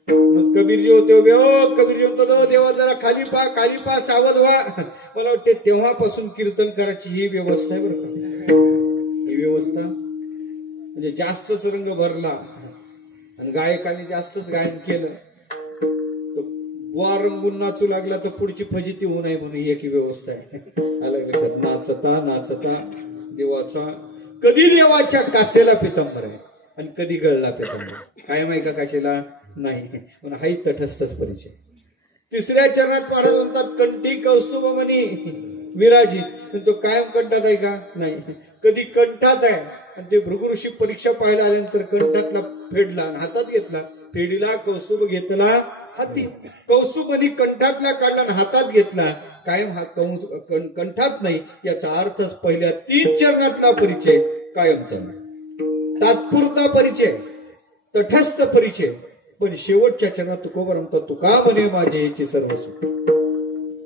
मग कबीरजी होते उभे. हो कबीरजी होतो देवा जरा खाली पा सावध व्हा. मला वाटते तेव्हापासून कीर्तन करायची ही व्यवस्था आहे बरं का. ही व्यवस्था म्हणजे जास्तच रंग भरला आणि गायकाने जास्तच गायन केलं तर बुवा रंगून नाचू लागला तर पुढची फजिती होऊ नये म्हणून ही एक व्यवस्था आहे. आलं लक्षात. नाचता नाचता देवाचा कधी देवाच्या कासेला पितांबर आहे आणि कधी गळला पितांबर. कायम आहे का काशेला? नाही. पण हाही तटस्थच परिचय. तिसऱ्या चरणात महाराज म्हणतात कंठी कौस्तुभमणी विराजित. तो कायम कंठात आहे का? नाही. कधी कंठात आहे आणि ते भृगु ऋषी परीक्षा पाहायला आल्यानंतर कंठातला फेडला आणि हातात घेतला. फेडीला कौस्तुभ घेतला हाती. कौस्तुभनी कंठातला काढला आणि हातात घेतला. कायम हा कंठात नाही. याचा अर्थ पहिल्या 3 चरणातला परिचय कायमचा नाही. तात्पुरता परिचय, तटस्थ परिचय. पण शेवटच्या चरणात तुकोबा म्हणतात तुका म्हणे माझे याचे सर्व सुख.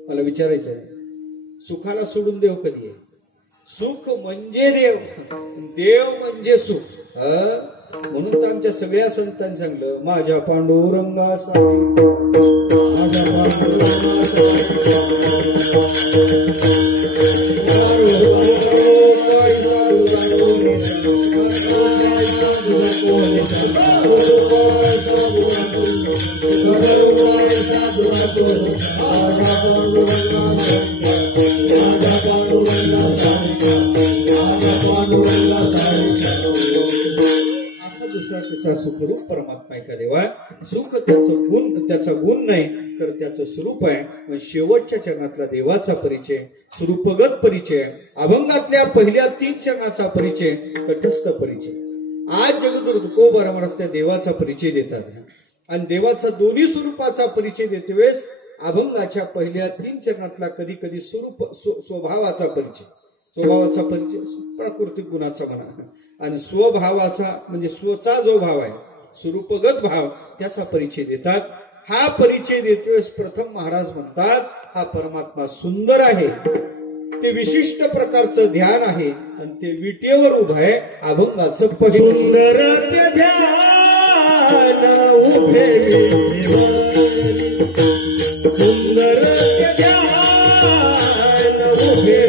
मला विचारायचं आहे सुखाला सोडून देव कधी आहे? सुख म्हणजे देव, देव म्हणजे सुख. म्हणून तर आमच्या सगळ्या संतांनी सांगलं माझ्या पांडुरंगासाठी सुखरूप परमात्मा का देवा. सुख त्याचा गुण नाही तर त्याचं स्वरूप आहे. शेवटच्या चरणातला देवाचा परिचय स्वरूपगत परिचय. अभंगातल्या पहिल्या 3 चरणाचा परिचय तटस्थ परिचय. आज जगद्गुरु तुकोबा महाराज त्या देवाचा परिचय देतात आणि देवाचा दोन्ही स्वरूपाचा परिचय देते वेळेस अभंगाच्या पहिल्या 3 चरणातला कधी कधी स्वभावाचा परिचय. स्वभावाचा परिचय प्राकृतिक गुणाचा म्हणा आणि स्वभावाचा म्हणजे स्वचा जो भाव आहे स्वरूपगत भाव त्याचा परिचय देतात. हा परिचय देतेवेळेस प्रथम महाराज म्हणतात हा परमात्मा सुंदर आहे. ते विशिष्ट प्रकारचं ध्यान आहे आणि ते विटेवर उभं आहे. अभंगाचं सुंदर ते ध्यान उभे सुंदर ते ध्यान उभे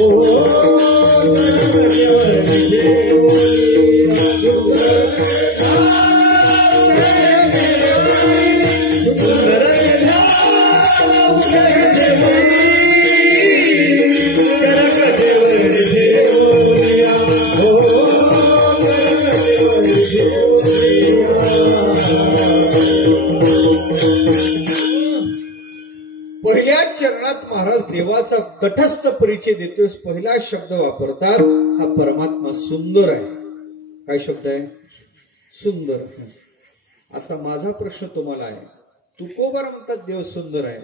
Oh पहिल्याच चरणात महाराज देवाचा तटस्थ परिचय देतोय. पहिला शब्द वापरतात हा परमात्मा सुंदर आहे. काय शब्द आहे? सुंदर. आता माझा प्रश्न तुम्हाला आहे, तुकोबार म्हणतात देव सुंदर आहे.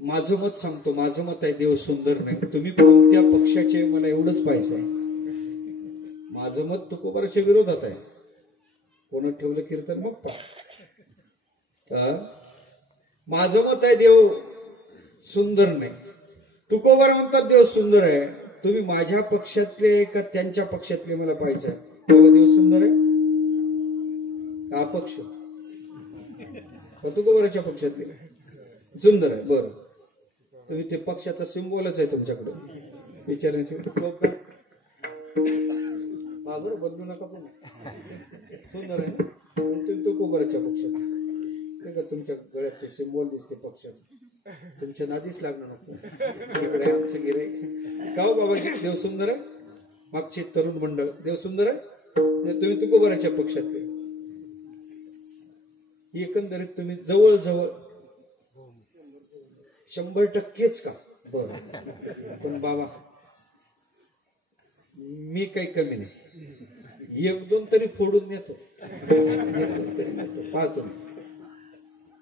माझं मत सांगतो, माझं मत आहे देव सुंदर नाही. तुम्ही कोणत्या पक्षाचे मला एवढंच पाहिजे आहे. माझं मत तुकोबाराच्या विरोधात आहे. कोण ठेवलं कीर्तन मग पहा. माझं मत आहे देव सुंदर नाही. तुकोबार म्हणतात देव सुंदर आहे. तुम्ही माझ्या पक्षातले का त्यांच्या पक्षातले मला पाहिजे आहे. देव सुंदर आहे का अपक्ष? तुकोबाराच्या पक्षातले सुंदर आहे. बरं, तुम्ही ते पक्षाचा सिंबॉलच आहे तुमच्याकडे विचारण्याची. बरं, बदलू नका. पण सुंदर आहे. तुम्ही तुकोबाराच्या पक्षात का तुमच्या गळ्यात ते सिंबॉल दिसते पक्षाचं, तुमच्या नादीच लागणार नको. इकडे आमचं गिऱ्हाईक का हो बाबा देव सुंदर आहे. मागचे तरुण मंडळ देव सुंदर आहे. तुम्ही तुकोबाराच्या पक्षातले. एकंदरीत तुम्ही जवळजवळ 100%च का? बरं, पण बाबा मी काही कमी नाही. 1-2 तरी फोडून नेतो. पाहतो.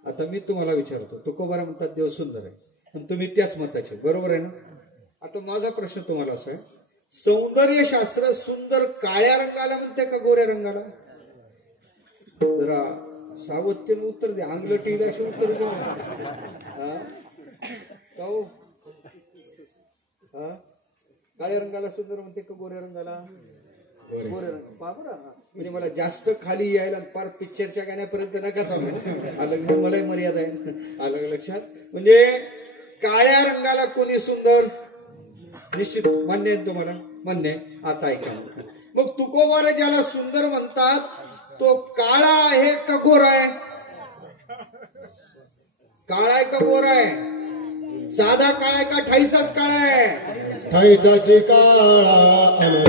आता मी तुम्हाला विचारतो, तुकोबारा म्हणतात देव सुंदर आहे पण तुम्ही त्याच मताचे, बरोबर आहे ना? आता माझा प्रश्न तुम्हाला असा आहे, सौंदर्य शास्त्र सुंदर काळ्या रंगाला म्हणते का गोऱ्या रंगाला? जरा सावधतेने उत्तर द्या. अंगलटीला अशी उत्तर द्या. काळ्या रंगाला सुंदर म्हणते का गोऱ्या रंगाला? गोऱ्या रंग. बाबरा, म्हणजे मला जास्त खाली यायला पार पिक्चरच्या गाण्यापर्यंत नका चालू. आलं मलाही मर्यादा आहे. आलं लक्षात? म्हणजे काळ्या रंगाला कोणी सुंदर? निश्चित मान्य आहे तुम्हाला? मान्य आहे. आता ऐका, मग तुकोबार ज्याला सुंदर म्हणतात तो काळा आहे का गोरा आहे? काळा आहे का गोरा आहे? साधा काळा आहे का ठाईचाच काळा आहे? ठाईचाची काळा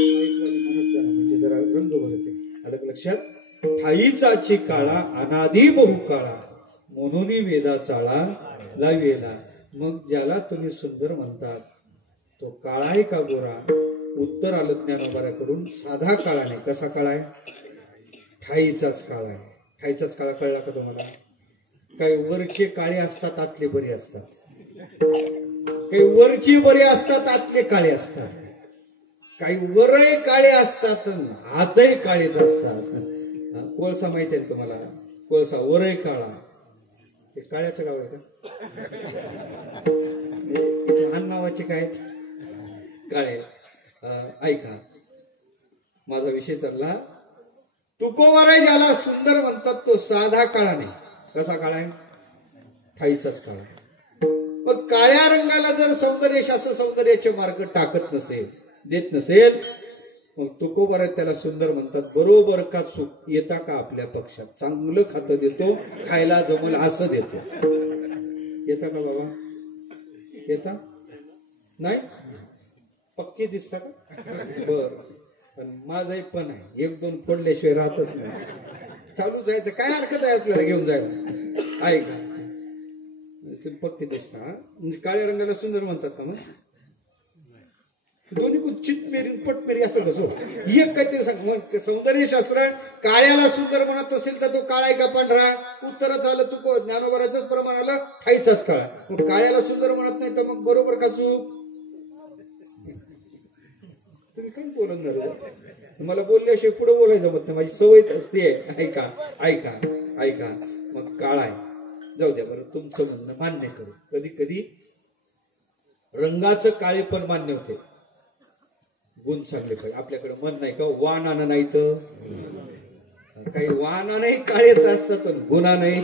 म्हणजे जरा रंग बघते. आलं लक्षात? ठाईचाची काळा अनादी बहुकाळा म्हणून वेदा चाळा लावेला. मग ज्याला तुम्ही सुंदर म्हणतात तो काळा आहे का गोरा? उत्तर आलं ज्ञानोबाऱ्याकडून साधा काळा नाही. कसा काळा आहे? ठाईचाच काळा आहे. ठाईचाच काळा. कळला का तुम्हाला? काही वरचे काळे असतात आतले बरे असतात. काही वरचे बरे असतात आतले काळे असतात. काही वरही काळे असतात आतही काळेच असतात. कोळसा माहिती आहे तुम्हाला? कोळसा वरही काळा. हे काळ्याचं गाव आहे का? इथे नावाचे काय काळे. ऐका, माझा विषय चालला. तुकोबार ज्याला सुंदर म्हणतात तो साधा काळा नाही. कसा काळा आहे? ठाईचाच काळा. मग काळ्या रंगाला जर सौंदर्य शास्त्र सौंदर्याचे मार्ग टाकत नसेल, देत नसेल, मग तुकोबार त्याला सुंदर म्हणतात. बरोबर का चूक? येता का आपल्या पक्षात? चांगलं खातं देतो, खायला जमल असं देतो. येता का बाबा? येता नाही? पक्के दिसता का? बर. पण माझाही पण आहे, 1-2 फोडल्याशिवाय राहतच नाही. चालूच आहे तर काय हरकत आहे आपल्याला घेऊन जायला? ऐका, तुम्ही पक्के दिसता. म्हणजे काळ्या रंगाला सुंदर म्हणतात का? मग दोन्ही खूप चितमेरी पटमेरी असं कसं एक काय ते सांग. मग सौंदर्यशास्त्र काळ्याला सुंदर म्हणत असेल तर तो काळा आहे का पांढरा? उत्तरच आलं. तू ज्ञानोबराच प्रमाण आलं, ठाईचाच काळा. मग काळ्याला सुंदर म्हणत नाही तर मग बरोबर का चूक? तुम्ही काही बोलणार? मला बोलल्याशिवाय पुढे बोलायचं मत नाही. माझी सवय असते. ऐका ऐका ऐका. मग काळा आहे, जाऊ द्या बरं, तुमचं म्हणणं मान्य करू. कधी कधी रंगाचं काळे पण मान्य होते, गुण चांगले पाहिजे. आपल्याकडे मन नाही का वाहनानं नाही तर काही वाहनानंही काळेच असतात, गुणानंही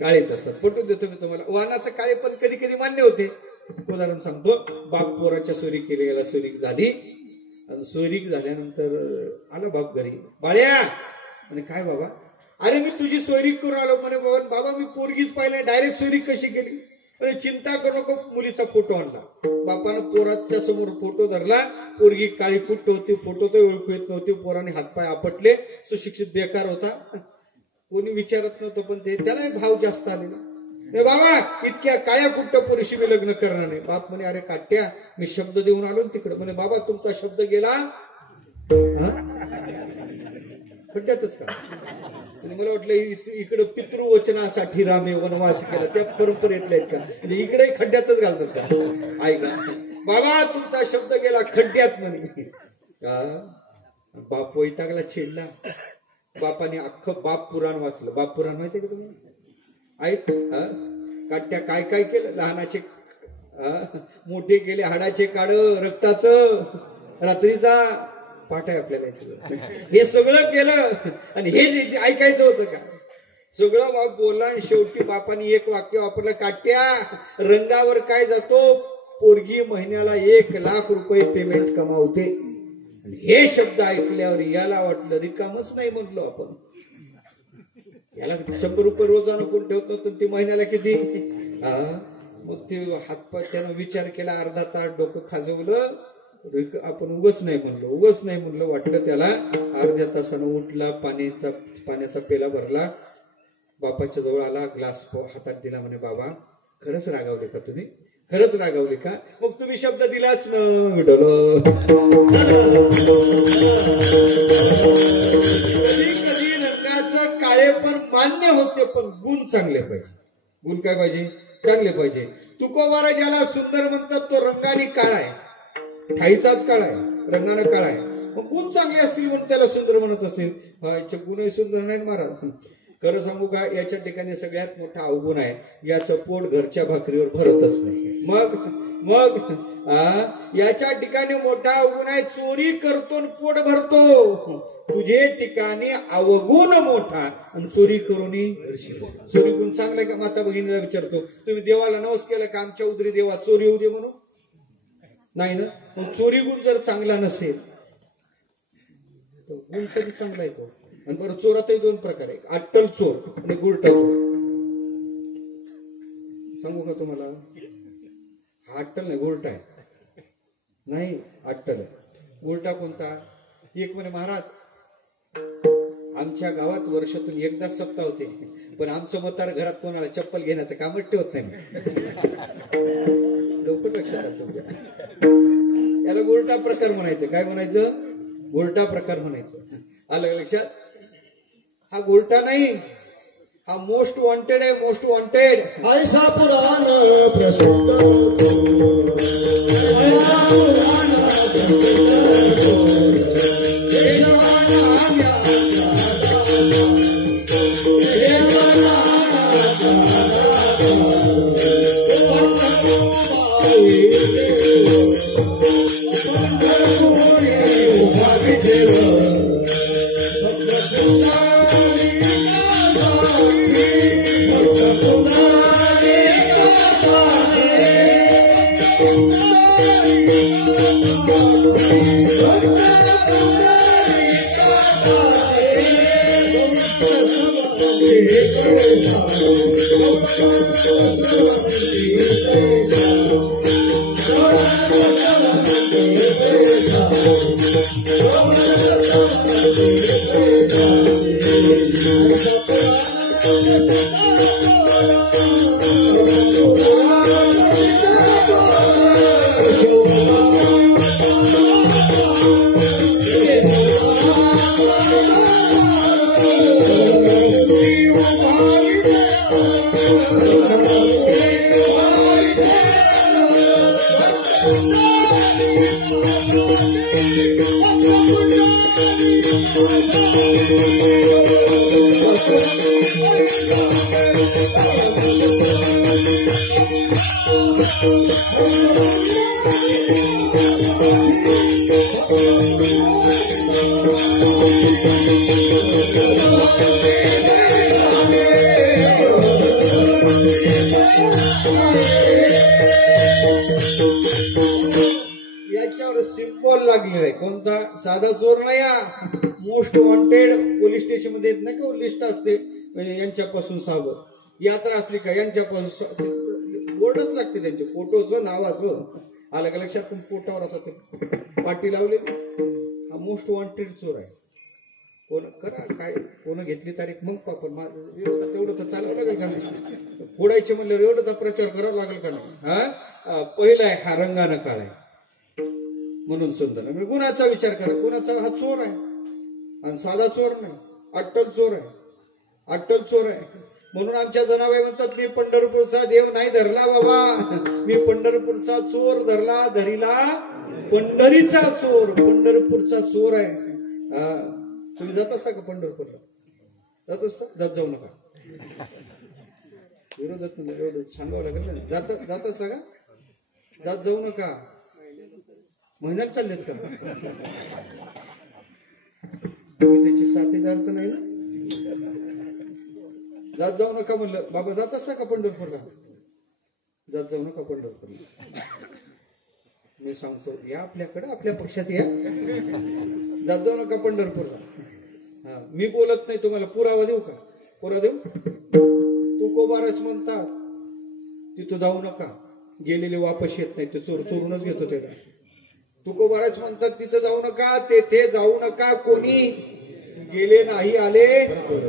काळेच असतात. पटून देतो मी तुम्हाला. वाहनाचं काळे पण कधी कधी मान्य होते. उदाहरण सांगतो. बाप पोराच्या सोयरी केली, याला सोयरीक झाली. आणि सोयरीक झाल्यानंतर आला बाप घरी. बाळ्या म्हणे काय बाबा? अरे मी तुझी सोयरीक करून आलो. म्हणे बाबा मी पोरगीच पाहिलं, डायरेक्ट सोयरीक कशी केली? चिंता करू नको. मुलीचा फोटो आणला. बापानं पोराच्या समोर फोटो धरला. पोरगी काळी कुट्ट होती, फोटो तर ओळखू येत नव्हती. पोराने हातपाय आपटले. सुशिक्षित बेकार होता, कोणी विचारत नव्हतं. पण ते त्याला भाव जास्त आलेला. बाबा इतक्या काळ्या कुट्ट पोरीशी मी लग्न करणार नाही. बाप म्हणे अरे काट्या, मी शब्द देऊन आलो तिकडे. म्हणे बाबा तुमचा शब्द गेला खड्ड्यातच का? मला वाटलं इकडे पितृवचनासाठी रामे वनवास केला, त्या परंपरेतल्या आहेत का? म्हणजे इकडे खड्ड्यातच घालतात का? ऐका बाबा तुमचा शब्द गेला खड्ड्यात म्हणे. बाप वैतागला, चिडला. बापाने अख्खं बाप पुराण वाचलं. बाप पुराण माहितीये का तुम्हाला? ऐक काट्या काय काय केलं. लहानाचे मोठे केले, हाडाचे काढ, रक्ताचं, रात्रीचा पाठ आहे आपल्याला. हे सगळं केलं आणि हे ऐकायचं होतं का? सगळं बाप बोलला आणि शेवटी बापाने एक वाक्य वापरलं. काट्या रंगावर काय जातो? पोरगी महिन्याला 1,00,000 रुपये पेमेंट कमावते. हे शब्द ऐकल्यावर याला वाटलं रिकामच नाही म्हणलो आपण. याला 100 रुपये रोजानं कोण ठेवत नव्हतं, ते महिन्याला किती? मग ते हातपाय त्यानं विचार केला. अर्धा तास डोकं खाजवलं. आपण उगच नाही म्हणलं. वाटलं त्याला. अर्ध्या तासानं उठला, पाण्याचा पेला भरला, बापाच्या जवळ आला, ग्लास हातात दिला. म्हणे बाबा खरंच रागावले का तुम्ही? खरंच रागावले का? मग तुम्ही शब्द दिलाच ना विडल. कधी कधी रंगाचं काळे पण मान्य होते, पण गुण चांगले पाहिजे. गुण काय पाहिजे? चांगले पाहिजे. तुकोबारा ज्याला सुंदर म्हणतात तो रंगाने काळा आहे, ठाईचाच काळा आहे, रंगानं काळा आहे. मग गुण चांगले असतील म्हणून त्याला सुंदर म्हणत असतील. याचे गुणही सुंदर नाही महाराज. खरं सांगू का, याच्या ठिकाणी सगळ्यात मोठा अवगुण आहे. याचं पोट घरच्या भाकरीवर भरतच नाही. मग याच्या ठिकाणी मोठा अवगुण आहे. चोरी करतो पोट भरतो. तुझे ठिकाणी अवगुण मोठा आणि चोरी करून. चोरी गुण चांगलाय का? माता भगिनीला विचारतो. तुम्ही देवाला नवस केला का आमच्या उदरी देवा चोरी होऊ दे म्हणून? नाही ना. मग चोरी गुण जर चांगला नसेल तर गुण कधी चांगला येतो? आणि बरं चोरातही 2 प्रकार आहे, अट्टल चोर आणि गुलटा चोर. सांगू का तुम्हाला? हा अट्टल नाही, गुलटा आहे. नाही अट्टल आहे. गुलटा कोणता? एक म्हणे महाराज आमच्या गावात वर्षातून एकदाच सप्ताह होते, पण आमचं म्हातारं घरात कोणाला चप्पल घेण्याचं कामच ठेवत नाही. लवकर लक्षात तुमच्या. याला गुलटा प्रकार म्हणायचं. काय म्हणायचं? गुलटा प्रकार म्हणायचं. आलं लक्षात? हा गुलटा नाही, हा मोस्ट वॉन्टेड आहे. Most wanted. ऐसा पुराण प्रसिद्ध याच्यावर सिम्बॉल लागलेला आहे. कोणता? साधा चोर नाही हा. मोस्ट वॉन्टेड पोलीस स्टेशन मध्ये येत नाही का लिस्ट असते, म्हणजे यांच्यापासून सावध. यात्रा असली का यांच्यापासून बोर्डच लागते त्यांचे, फोटोचं नावाचं अलग लक्षात. पोटावर असं ते पाटी लावलेली. हा मोस्ट वॉन्टेड चोर आहे. कोण करा काय, कोण घेतली तारीख मग पण तेवढं तर चालावं लागेल का नाही? फोडायचे म्हणल्यावर एवढं तर प्रचार करावा लागेल का नाही? हा पहिला आहे हा रंगानं काळ आहे म्हणून सुंदर. म्हणजे गुणाचा विचार करा. गुणाचा हा चोर आहे आणि साधा चोर नाही, अट्टल चोर आहे. अट्टल चोर आहे म्हणून आमच्या जनाबाई म्हणतात मी पंढरपूरचा देव नाही धरला बाबा, मी पंढरपूरचा चोर धरला, धरीला पंढरीचा चोर. पंढरपूरचा चोर आहे. तुम्ही जात असता का पंढरपूरला? जात असता? जात जाऊ नका. विरोधात एवढं सांगावं लागेल ना. जात असता का? जात जाऊ नका. महिन्यात चाललेत का? त्याची साथीदार तर नाही ना. जात जाऊ नका म्हणलं. बाबा जात असता का पंढरपूरला? जात जाऊ नका पंढरपूरला. मी सांगतो या आपल्याकडे, आपल्या पक्षात या. जात जाऊ नका पंढरपूरला. मी बोलत नाही, तुम्हाला पुरावा देऊ का? पुरावा देऊ? तुकोबारच म्हणतात तिथं जाऊ नका, गेलेले वापस येत नाही, ते चोर चोरूनच घेतो त्याला. तुकोबारच म्हणतात तिथं जाऊ नका, तेथे जाऊ नका, कोणी गेले नाही आले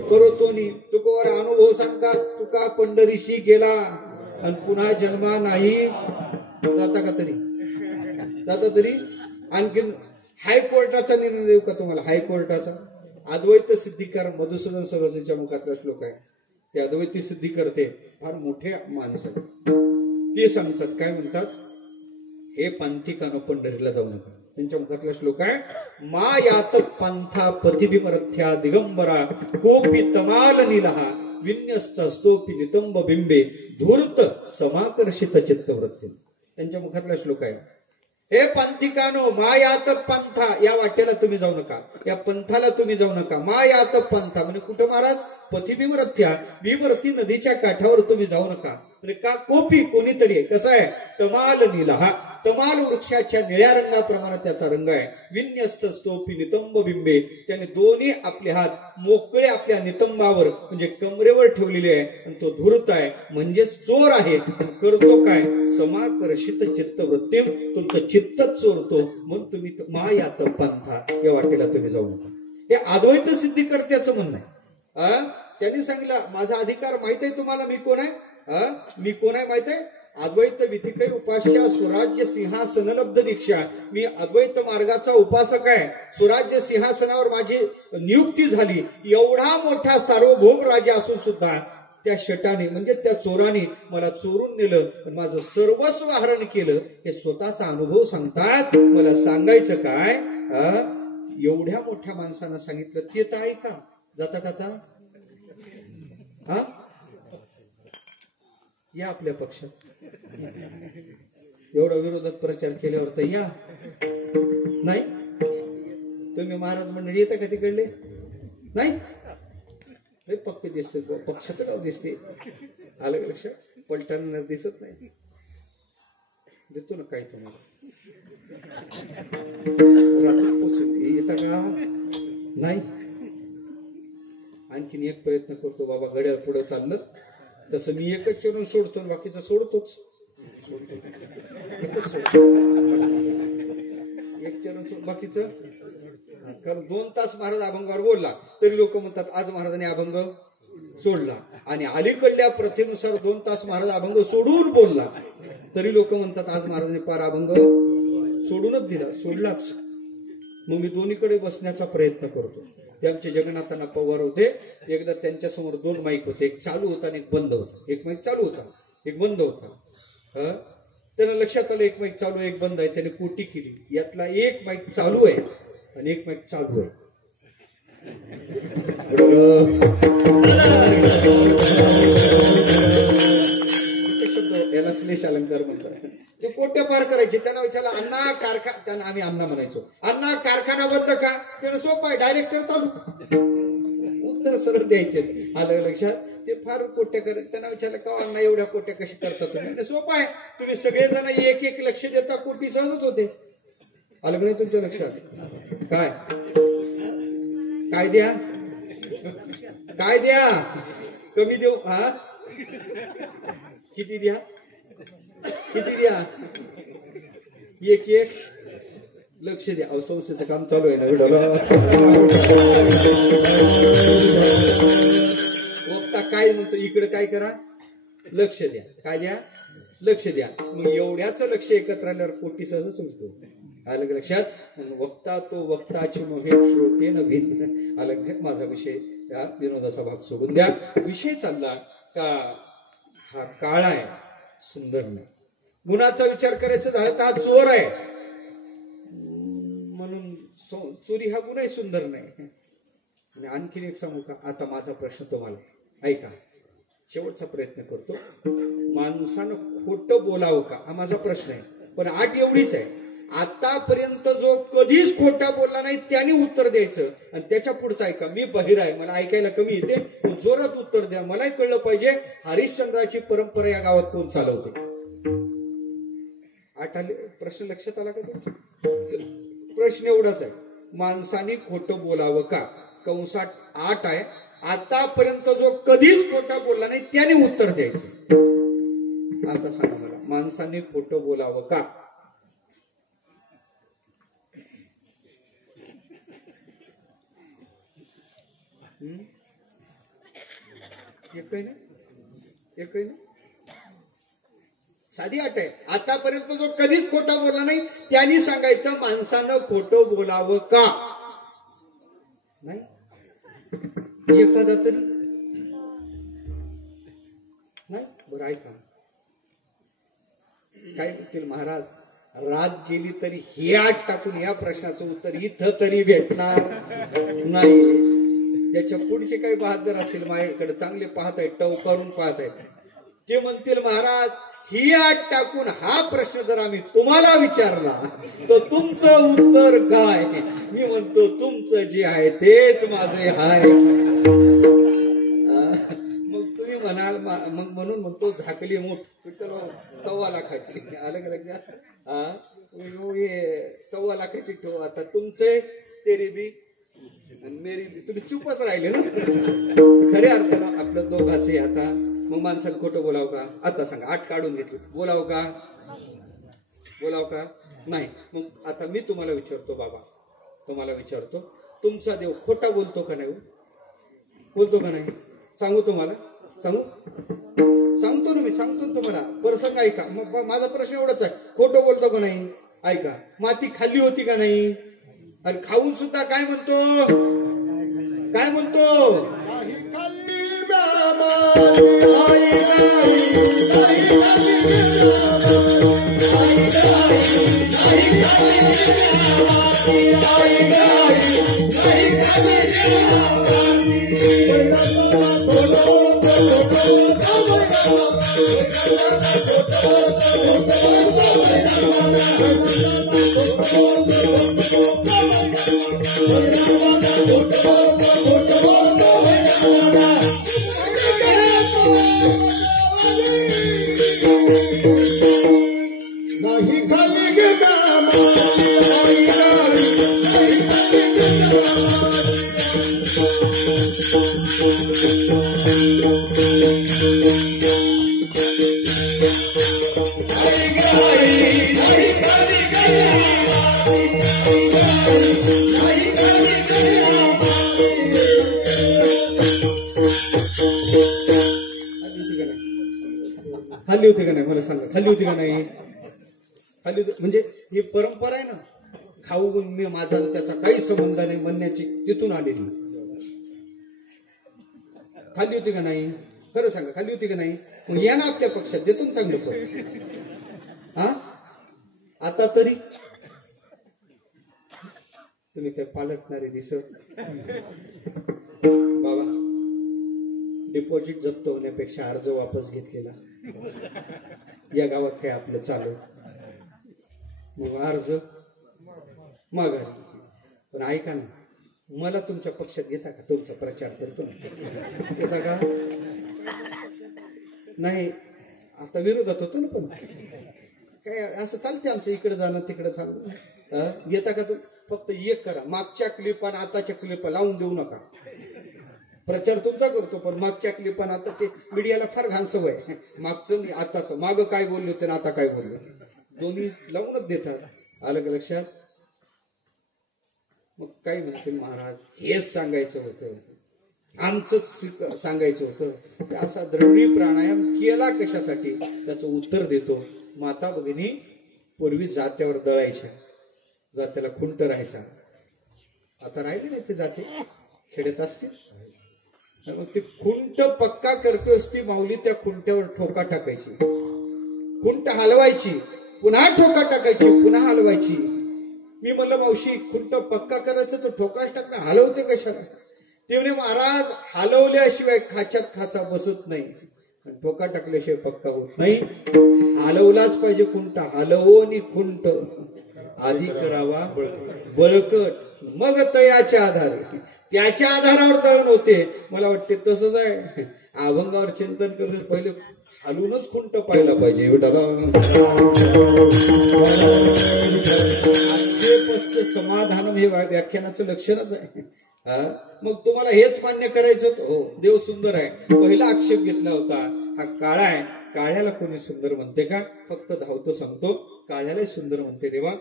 परतोनी. तुकोबार अनुभव सांगतात, तुका पंढरीशी गेला आणि पुन्हा जन्मा नाही. जाता का तरी? जाता तरी? आणखीन हायकोर्टाचा निर्णय देऊ का तुम्हाला? हायकोर्टाचा अद्वैत सिद्धिकार मधुसूदन सरस्वतीच्या मुखातला श्लोक आहे. ते अद्वैती सिद्धी करते, फार मोठे माणसं. ते सांगतात, काय म्हणतात? हे पंथिकानं पंढरीला जाऊ नका. त्यांच्या मुखातला श्लोक आहे, मा यात पंथा पथिभिमरथ्या दिगंबरा कोपी तमाल निलहा विन्यस्त स्तोपी नितंब बिंबे धूर्त समाकर्षित चित्तवृत्ती. त्यांच्या मुखातला श्लोक आहे, हे पंथिकानो मायात पंथा, या वाटेला तुम्ही जाऊ नका, या पंथाला तुम्ही जाऊ नका. मायात पंथा म्हणजे कुठं महाराज? पथिभिमरथ्या, भीमरथी नदीच्या काठावर तुम्ही जाऊ नका. म्हणजे का? कोपी कोणीतरी आहे. कसं आहे? तमाल निलहा, तमाल वृक्षाच्या निळ्या रंगाप्रमाणे त्याचा रंग आहे. विन्यस्त स्तोपी नितंब बिंबे, त्याने दोन्ही आपले हात मोकळे आपल्या नितंबावर म्हणजे कमरेवर ठेवलेले आहे आणि तो धूर्त आहे म्हणजे चोर आहे. करतो काय? समाकर्षित चित्तवृत्तीम, तुमचं चित्तच चोरतो. म्हणून तुम्ही मायात पंथा, या वाटेला तुम्ही जाऊ नका. हे अद्वैत सिद्धी करत्याचं म्हणणं आहे. त्यांनी सांगितलं, माझा अधिकार माहित आहे तुम्हाला, मी कोण आहे? मी कोण आहे माहित आहे? अद्वैत विधिकै उपास्या सुराज्य सिंहासन लब्ध दीक्षा. मी अद्वैत मार्गाचा उपासक आहे. सुराज्य सिंहासनावर माझी नियुक्ती झाली. एवढा मोठा सार्वभौम राजा असून सुद्धा त्या शटाने म्हणजे त्या चोराने मला चोरून नेलं, पण माझं सर्वस्व हरण केलं. हे स्वतःचा अनुभव सांगतात. मला सांगायचं काय? एवढ्या मोठ्या माणसानं सांगितलं, ते तर आहे का? जाता का आता? या आपल्या पक्षात एवढा विरोधात प्रचार केल्यावर तर या. नाही तुम्ही महाराज मंडळी येता का तिकडले? नाही पक्क दिसत, पक्षाचं गाव दिसते. आलं का लक्षात? पलटाना दिसत नाही. देतो ना काय तुम्हाला रात्री पोचून येता का? नाही. आणखीन एक प्रयत्न करतो बाबा, घड्याळ पुढे चाललं तसं मी एकच चरण सोडतो, बाकीचं सोडतोच. एक चरण सोड, बाकीचं. कारण 2 तास महाराज अभंगावर बोलला तरी लोक म्हणतात आज महाराजांनी अभंग सोडला. आणि अलीकडल्या प्रथेनुसार 2 तास महाराज अभंग सोडून बोलला तरी लोक म्हणतात आज महाराजांनी पार अभंग सोडूनच दिला, सोडलाच. मग मी दोन्हीकडे बसण्याचा प्रयत्न करतो. ते आमचे जगन्नाथांना पवार होते. एकदा त्यांच्या समोर 2 माईक होते, एक चालू होता आणि एक बंद होता. एक माईक चालू होता, एक बंद होता. त्यानं लक्षात आलं एक माईक चालू आहे एक बंद आहे. त्याने कोटी केली. यातला एक माईक चालू आहे आणि एक माईक चालू आहे. याला श्लेष अलंकार म्हणतात. ते कोट्या पार करायचे. त्यांना विचारलं अण्णा कारखाना, त्यांना आम्ही अण्णा म्हणायचो, अण्णा कारखाना बंद का? त्यानं सोपं आहे डायरेक्टर चालू. उत्तर सरळ द्यायचे. आलं लक्षात. ते फार कोट्या करत. त्यांना विचारलं का अण्णा एवढ्या कोट्या कशी करता तुम्ही? सोपं आहे, तुम्ही सगळेजण एक एक लक्ष देता कोटी सहजच होते. आलं नाही तुमच्या लक्षात? काय काय द्या काय द्या कमी देऊ? हा किती द्या किती द्या? एक एक लक्ष द्या. अहो संस्थेचं काम चालू आहे ना. वक्ता काय म्हणतो इकडे काय करा? लक्ष द्या. काय द्या? लक्ष द्या. मग एवढ्याच लक्ष एकत्र आल्यावर कोटी सहज सुटतो. आलं लक्षात? वक्ता तो वक्ताची नव्हे श्रोते न भिन्न. आलं लक्षात? माझा विषय या विनोदाचा भाग सोडून द्या. विषय चालला का हा काळ आहे सुंदर नाही. गुणाचा विचार करायचा झाला तर हा चोर आहे म्हणून चोरी हा गुन्हा सुंदर नाही. आणि आणखीन एक सांगू का? आता माझा प्रश्न तुम्हाला ऐका. शेवटचा प्रयत्न करतो. माणसानं खोटं बोलावं का हा माझा प्रश्न आहे. पण आठ एवढीच आहे, आतापर्यंत जो कधीच खोटा बोलला नाही त्याने उत्तर द्यायचं. आणि त्याच्या पुढचं ऐका. मी बहिर आहे, मला ऐकायला कमी येते, जोरात उत्तर द्या. मलाही कळलं पाहिजे हरिश्चंद्राची परंपरा या गावात कोण चालवते. आठ आले प्रश्न लक्षात आला का तुमचा? प्रश्न एवढाच आहे, माणसाने खोटं बोलावं का? कंसात 8 आहे. आतापर्यंत जो कधीच खोटा बोलला नाही त्याने उत्तर द्यायचं. आता सांगा मला, माणसाने खोटं बोलावं का? एकही ना एकही ना. साधी अट आहे. आतापर्यंत जो कधीच खोटा बोलला नाही त्यांनी सांगायचं माणसानं खोटं बोलावं का? नाही एखादा तरी नाही. बरं ऐका काय म्हणतील महाराज, रात गेली तरी हे आठ टाकून या प्रश्नाचं उत्तर इथं तरी भेटणार नाही. त्याच्या पुढचे काही बहादर असतील माझ्याकडे चांगले पाहत आहेत, टवकारून पाहत आहेत, ते म्हणतील महाराज ही आठ टाकून हा प्रश्न जर आम्ही तुम्हाला विचारला तर तुमचं उत्तर काय? मी म्हणतो तुमचं जे आहे तेच माझे आहे. मग तुम्ही म्हणाल मग म्हणून म्हणतो झाकली मूठ 1.25 लाखाची. अलग अलग हा 1.25 लाखाची ठेव. आता तुमचे तेरी बी मेरी बी. तुम्ही चुपच राहिले ना. खऱ्या अर्थानं आपलं दोघांचे. आता मग माणसाला खोटं बोलावं का? आता सांगा. 8 काढून घेतलं. बोलावं का? बोलावं का? नाही. मग आता मी तुम्हाला विचारतो बाबा, तुम्हाला विचारतो, तुमचा देव खोटा बोलतो का नाही? बोलतो का नाही? सांगू तुम्हाला? सांगतो ना मी, सांगतो ना तुम्हाला. प्रसंग ऐका. मग माझा प्रश्न एवढाच आहे, खोटं बोलतो का नाही? ऐका. माती खाल्ली होती का नाही? आणि खाऊन सुद्धा काय म्हणतो? काय म्हणतो? खाल्ली होती का नाही? मला सांगा. खाल्ली होती का नाही? खाल्ली होती म्हणजे ही परंपरा आहे ना. खाऊन मी माझा त्याचा काही संबंध नाही म्हणण्याची तिथून आलेली. खाल्ली होती का नाही? खरं सांगा. खाल्ली होती का नाही? मग या ना आपल्या पक्षात देतो चांगलं पण. हा आता तरी तुम्ही काय पालटणारे दिसत बाबा. डिपॉझिट जप्त होण्यापेक्षा अर्ज वापस घेतलेला या गावात काय आपलं चालू. मग अर्ज माघारी. पण ऐका ना, मला तुमच्या पक्षात घेता का? तुमचा प्रचार करतो घेता का? नाही आता विरोधात होतो ना. पण काय असं चालते आमचं, इकडे जाणं तिकडे जाणं. घेता का? तू फक्त एक करा, मागच्या क्लिप आणि आताच्या क्लिप लावून देऊ नका. प्रचार तुमचा करतो पण मागच्या क्लिप आणि आता ते मीडियाला फार घाण सवय. मागचं आताचं, मागं काय बोलले होते ना आता काय बोलले, दोन्ही लावूनच देतात. आलं का लक्षात? मग काय म्हणतील महाराज, हेच सांगायचं होतं, आमचंच सांगायचं होतं. असा द्रविडी प्राणायाम केला कशासाठी? त्याचं उत्तर देतो. माता भगिनी पूर्वी जात्यावर दळायच्या, जात्याला खुंट राहायचा. आता राहिले नाही ते जाते, खेड्यात असतील. मग ते खुंट पक्का करतोस ती माऊली त्या खुंट्यावर ठोका टाकायची, खुंट हलवायची, पुन्हा ठोका टाकायची, पुन्हा हलवायची. मी म्हणलं मावशी खुंट पक्का करायचं तर ठोकाच टाकणं, हलवते कशाला? ते म्हणे महाराज हलवल्याशिवाय खाच्यात खाचा बसत नाही, ठोका टाकल्याशिवाय पक्का होत नाही. हलवलाच पाहिजे खुंट. हलवून खुंट आधी करावा बळकट, मग तयाच्या आधारे, त्याच्या आधारावर दळण होते. मला वाटते तसंच आहे. अभंगावर चिंतन करते पहिले खालूनच खुंट पाहिला पाहिजे. समाधान हे व्याख्यानाचं लक्षणच आहे. मग तुम्हाला हेच मान्य करायचं होतं. हो देव सुंदर आहे, पहिला आक्षेप घेतला होता. हा काळा आहे, काळ्याला कोणी सुंदर म्हणते का? फक्त धावतो सांगतो, काळ्याला सुंदर म्हणते देवा.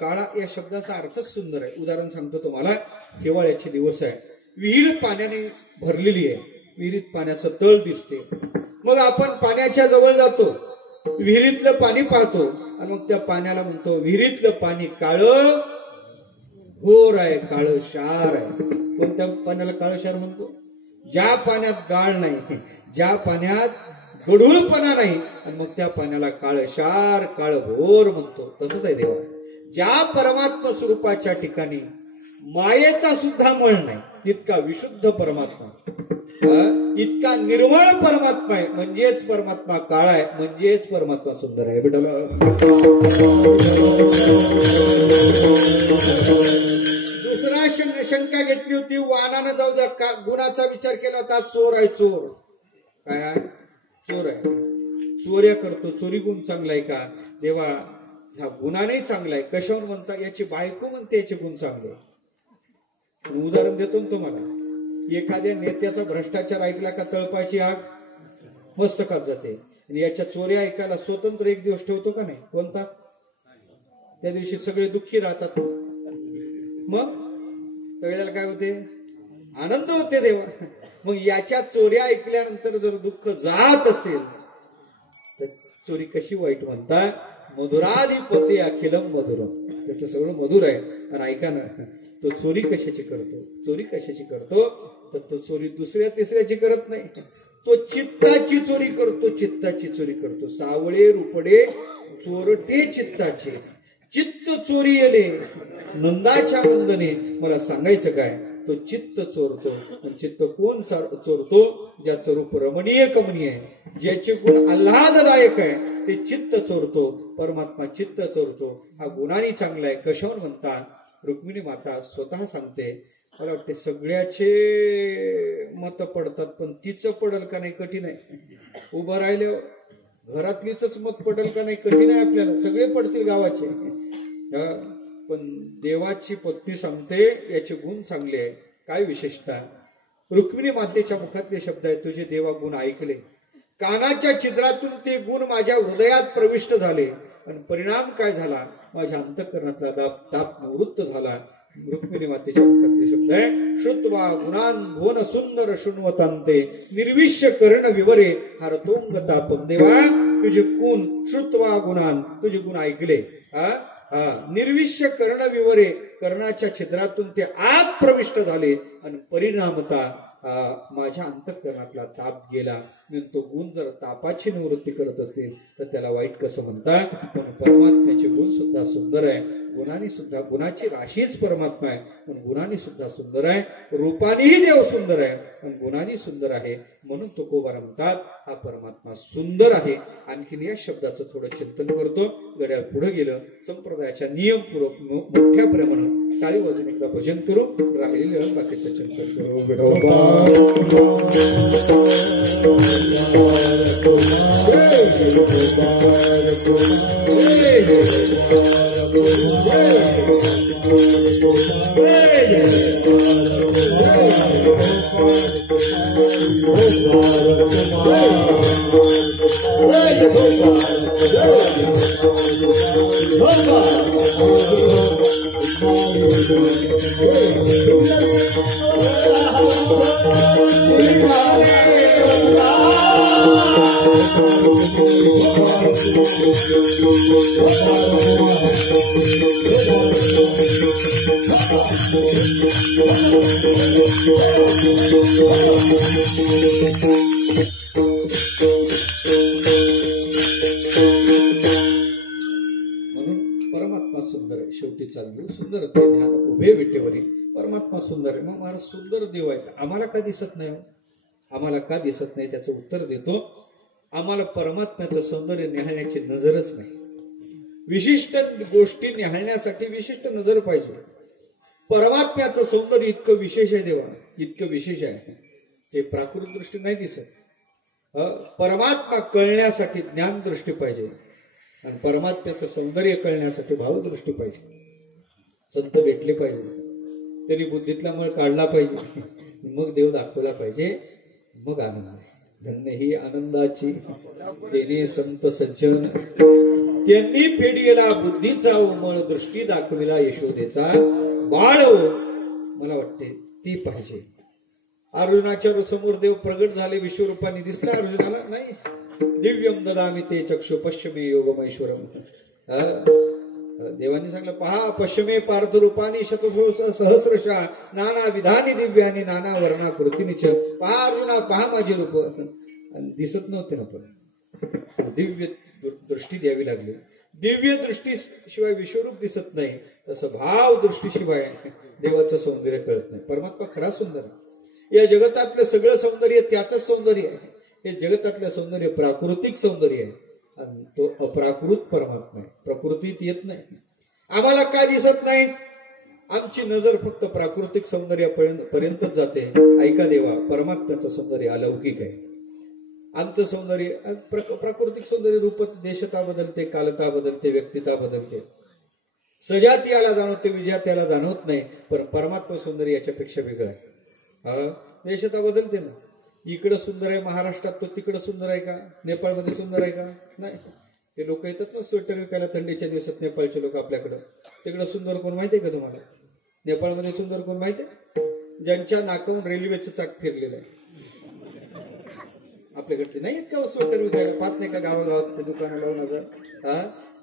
काळा या शब्दाचा अर्थच सुंदर आहे. उदाहरण सांगतो तुम्हाला. हिवाळ्याचे दिवस आहे, विहीर पाण्याने भरलेली आहे, विहिरीत पाण्याचं तळ दिसते. मग आपण पाण्याच्या जवळ जातो, विहिरीतलं पाणी पाहतो आणि मग त्या पाण्याला म्हणतो विहिरीतलं पाणी काळं घोर आहे, काळं शार आहे. कोणत्या पाण्याला काळं शार म्हणतो? ज्या पाण्यात गाळ नाही, ज्या पाण्यात गढूळपणा नाही, आणि मग त्या पाण्याला काळं शार काळं घोर म्हणतो. तसंच आहे देवा. ज्या परमात्मा स्वरूपाच्या ठिकाणी मायेचा सुद्धा मळ नाही, इतका विशुद्ध परमात्मा, इतका निर्मळ परमात्मा आहे, म्हणजेच परमात्मा काळा आहे, म्हणजेच परमात्मा सुंदर आहे. बेटाला दुसरा शंका घेतली होती, वाहनानं जाऊ द्या, गुणाचा विचार केला होता. चोर आहे, चोर काय आहे? चोर आहे, चोऱ्या करतो, चोरी गुण चांगला आहे का? देवा ह्या गुणाने चांगला आहे. कशावर म्हणता? याची बायको म्हणते याचे गुण चांगले. उदाहरण देतो ना तुम्हाला. एखाद्या नेत्याचा भ्रष्टाचार ऐकला का तळपाची आग मस्तकात जाते. आणि याच्या चोऱ्या ऐकायला स्वतंत्र एक दिवस ठेवतो का नाही? कोणता? त्या दिवशी सगळे दुःखी राहतात. मग सगळ्याला काय होते? आनंद होते देवा. मग याच्या चोऱ्या ऐकल्यानंतर जर दुःख जात असेल तर चोरी कशी वाईट म्हणता? मधुराधिपती अखिलम मधुरम, त्याचं सगळं मधुर आहे. आणि ऐका ना, तो चोरी कशाची करतो? चोरी कशाची करतो? तर तो चोरी दुसऱ्या तिसऱ्याची करत नाही, तो चित्ताची चोरी करतो, चित्ताची चोरी करतो. सावळे रुपडे चोरटे चित्ताचे, चित्त चोरी येले नंदाच्या वंदने. मला सांगायचं काय? तो चित्त चोरतो. चित्त कोण चोरतो? ज्याचं रूप रमणीय कमनीय आहे, ज्याचे गुण आल्हाददायक आहे, ते चित्त चोरतो. परमात्मा चित्त चोरतो. हा गुणांनी चांगला आहे. कशावर म्हणता? रुक्मिणी माता स्वतः सांगते. मला वाटते सगळ्याचे मत पडतात, पण तिचं पडल का नाही कठीण आहे. उभं राहिल्यावर घरातलीच मत पडल का नाही कठीण आहे आपल्याला. सगळे पडतील गावाचे, पण देवाची पत्नी सांगते याचे गुण चांगले आहे. काय विशेषता? रुक्मिणी मातेच्या मुखातले शब्द आहेत, तुझे देवा गुण ऐकले, कानाच्या छिद्रातून ते गुण माझ्या हृदयात प्रविष्ट झाले, आणि परिणाम काय झाला? माझ्या अंतःकरणातला ताप निवृत्त झाला. रुक्मिणी मातेच्या मुखातले शब्द आहे, श्रुत्वा गुणान भुवन सुंदर शृण्वतांते निर्विश्य कर्ण विवरे हरतोंग तापम. देवा तुझे गुण, श्रुत्वा गुणान, तुझे गुण ऐकले. निर्विष्य कर्ण विवरे, कर्णाच्या छिद्रातून ते आत प्रविष्ट झाले आणि परिणामता माझ्या अंतःकरणातला ताप गेला. तो गुण जर तापाची निवृत्ती करत असतील तर त्याला वाईट कसं म्हणतात. पण परमात्म्याचे गुण सुद्धा सुंदर आहे. गुणांनी सुद्धा, गुणाची राशीच परमात्मा आहे पण गुणांनी सुद्धा सुंदर आहे. रूपानेही देव सुंदर आहे पण गुणांनी सुंदर आहे. म्हणून तुकोबार म्हणतात हा परमात्मा सुंदर आहे. आणखीन या शब्दाचं थोडं चिंतन करतो. गड्याळ पुढे गेलं. संप्रदायाच्या नियमपूर्वक मोठ्या प्रमाणात टाळी वाजून एकदा भजन करू. राहिलेले बाकीचं चिंतन करू. परमात्मा सुंदर आहे. शेवटी चालू सुंदर ते ध्यान उभे विटेवरी. परमात्मा सुंदर आहे. मग महाराज सुंदर देव आहे आम्हाला का दिसत नाही? आम्हाला का दिसत नाही त्याचं उत्तर देतो. आम्हाला परमात्म्याचं सौंदर्य निहाळण्याची नजरच नाही. विशिष्ट गोष्टी निहाळण्यासाठी विशिष्ट नजर पाहिजे. परमात्म्याचं सौंदर्य इतकं विशेष आहे देवा, इतकं विशेष आहे ते प्राकृत दृष्टी नाही दिसत. परमात्मा कळण्यासाठी ज्ञान दृष्टी पाहिजे आणि परमात्म्याचं सौंदर्य कळण्यासाठी भावदृष्टी पाहिजे. संत भेटले पाहिजे, त्यांनी बुद्धीतला मळ काढला पाहिजे, मग देव दाखवला पाहिजे, मग आनंद. धन्य ही आनंदाची तेने संत सज्जन, त्यांनी फेडीला बुद्धीचा मळ, दृष्टी दाखविला यशोदेचा बाळ. मला वाटते ती पाहिजे. अर्जुनाच्या समोर देव प्रगट झाले, विश्वरूपाने दिसला अर्जुनाला. नाही, दिव्यम ददामी ते चक्षु पश्चिमे योगमेश्वरम. देवांनी सांगलं पहा, पश्चिमे पार्थ रूपानी शतसो सहस्रशा नाना विधानी दिव्यानी नाना वर्णाकृतीनिच. पहा अर्जुना, पहा माझे रूप. दिसत नव्हते ना, पण दिव्य दृष्टी द्यावी लागली. दिव्य दृष्टी शिवाय विश्वरूप दिसत नाही, तसं भाव दृष्टीशिवाय देवाचं सौंदर्य कळत नाही. परमात्मा खरा सुंदर आहे. या जगतातलं सगळं सौंदर्य त्याच सौंदर्य आहे. हे जगतातलं सौंदर्य प्राकृतिक सौंदर्य आहे आणि तो अप्राकृत परमात्मा आहे. प्रकृतीत येत नाही. आम्हाला काय दिसत नाही? आमची नजर फक्त प्राकृतिक सौंदर्यापर्यंतच जाते. ऐका देवा, परमात्म्याचं सौंदर्य अलौकिक आहे. आमचं सौंदर्य प्राकृतिक सौंदर्य रूप देशता बदलते, कालता बदलते, व्यक्तिता बदलते. सजातीयाला जाणवते, विजातीयाला जाणवत नाही. पण परमात्मा सौंदर्य याच्यापेक्षा वेगळं आहे. देशता बदलते ना. इकडं सुंदर आहे महाराष्ट्रात, तो तिकडं सुंदर आहे का? नेपाळमध्ये सुंदर आहे का? नाही. ते लोक येतात ना स्वेटर विकायला थंडीच्या दिवसात, नेपाळचे लोक आपल्याकडं. तिकडं सुंदर कोण माहितीये का तुम्हाला? नेपाळमध्ये सुंदर कोण माहितीये? ज्यांच्या नाकावून रेल्वेचं चाक फिरलेलं आहे. आपल्याकडे नाही का स्वेटर विकायला? पाहत नाही का गावागावात ते दुकानं लावून हजार?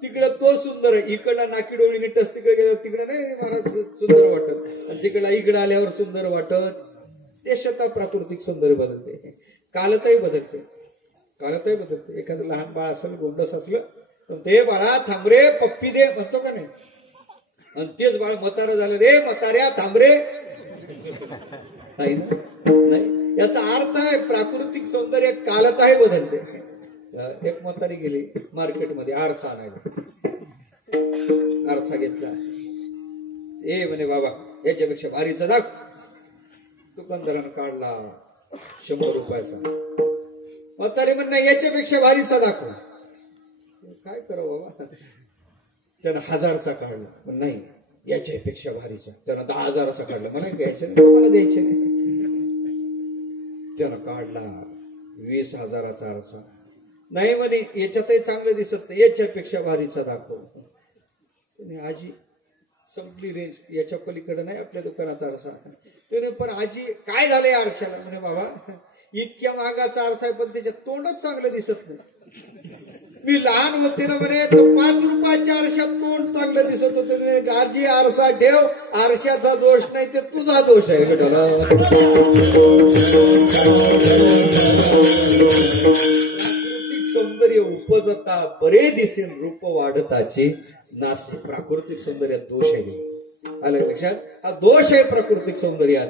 तिकडं तो सुंदर आहे. इकडला नाकी डोळी नीटच, तिकडे गेल्यावर तिकडं नाही महाराज सुंदर वाटत, आणि तिकडला इकडे आल्यावर सुंदर वाटत. देशता प्राकृतिक सौंदर्य बदलते, कालताही बदलते, कालताही बदलते. एखादं लहान बाळ असेल, गोंडस असलं तर ते बाळा थांबरे पप्पी दे म्हणतो का नाही? आणि तेच बाळ म्हातारं झालं, रे म्हाताऱ्या थांबरे. नाही ना, नाही. याचा अर्थ आहे प्राकृतिक सौंदर्य कालताही बदलते. एक म्हातारी गेली मार्केटमध्ये आरसा आणायला. आरसा घेतला. ए म्हणे बाबा, याच्यापेक्षा भारीचा दाख. दुकानदारानं काढला 100 रुपयाचा. म्हातारी म्हण नाही, याच्यापेक्षा भारीचा दाखवा. काय करावं बाबा? त्यानं 1000चा काढला. पण नाही, याच्यापेक्षा भारीचा. त्यानं 10,000चा काढला. मला घ्यायचं नाही, मला द्यायचे नाही. त्यानं काढला 20,000चा आरसा. नाही म्हणे, याच्यातही चांगलं दिसत नाही, याच्यापेक्षा भारीचा दाखव. आजी संपली रेंज, याच्या पलीकडे नाही आपल्या दुकानात आरसा. पण आजी काय झालंय आरशाला? म्हणे बाबा, इतक्या महागाचा आरसा आहे पण त्याच्यात तोंडच चांगलं दिसत नाही. मी लहान होते ना म्हणे, तर 5 रुपयाच्या आरशात तोंड चांगलं दिसत होतं. आजी आरसा ठेव, आरशाचा दोष नाही ते तुझा दोष आहे बेटाला. प्राकृतिक सौंदर्य उपजता बरे दिसेल रूप वाढताचे नासे. प्राकृतिक सौंदर्यात दोष आहे. आलं लक्षात? हा दोष आहे प्राकृतिक सौंदर्यात.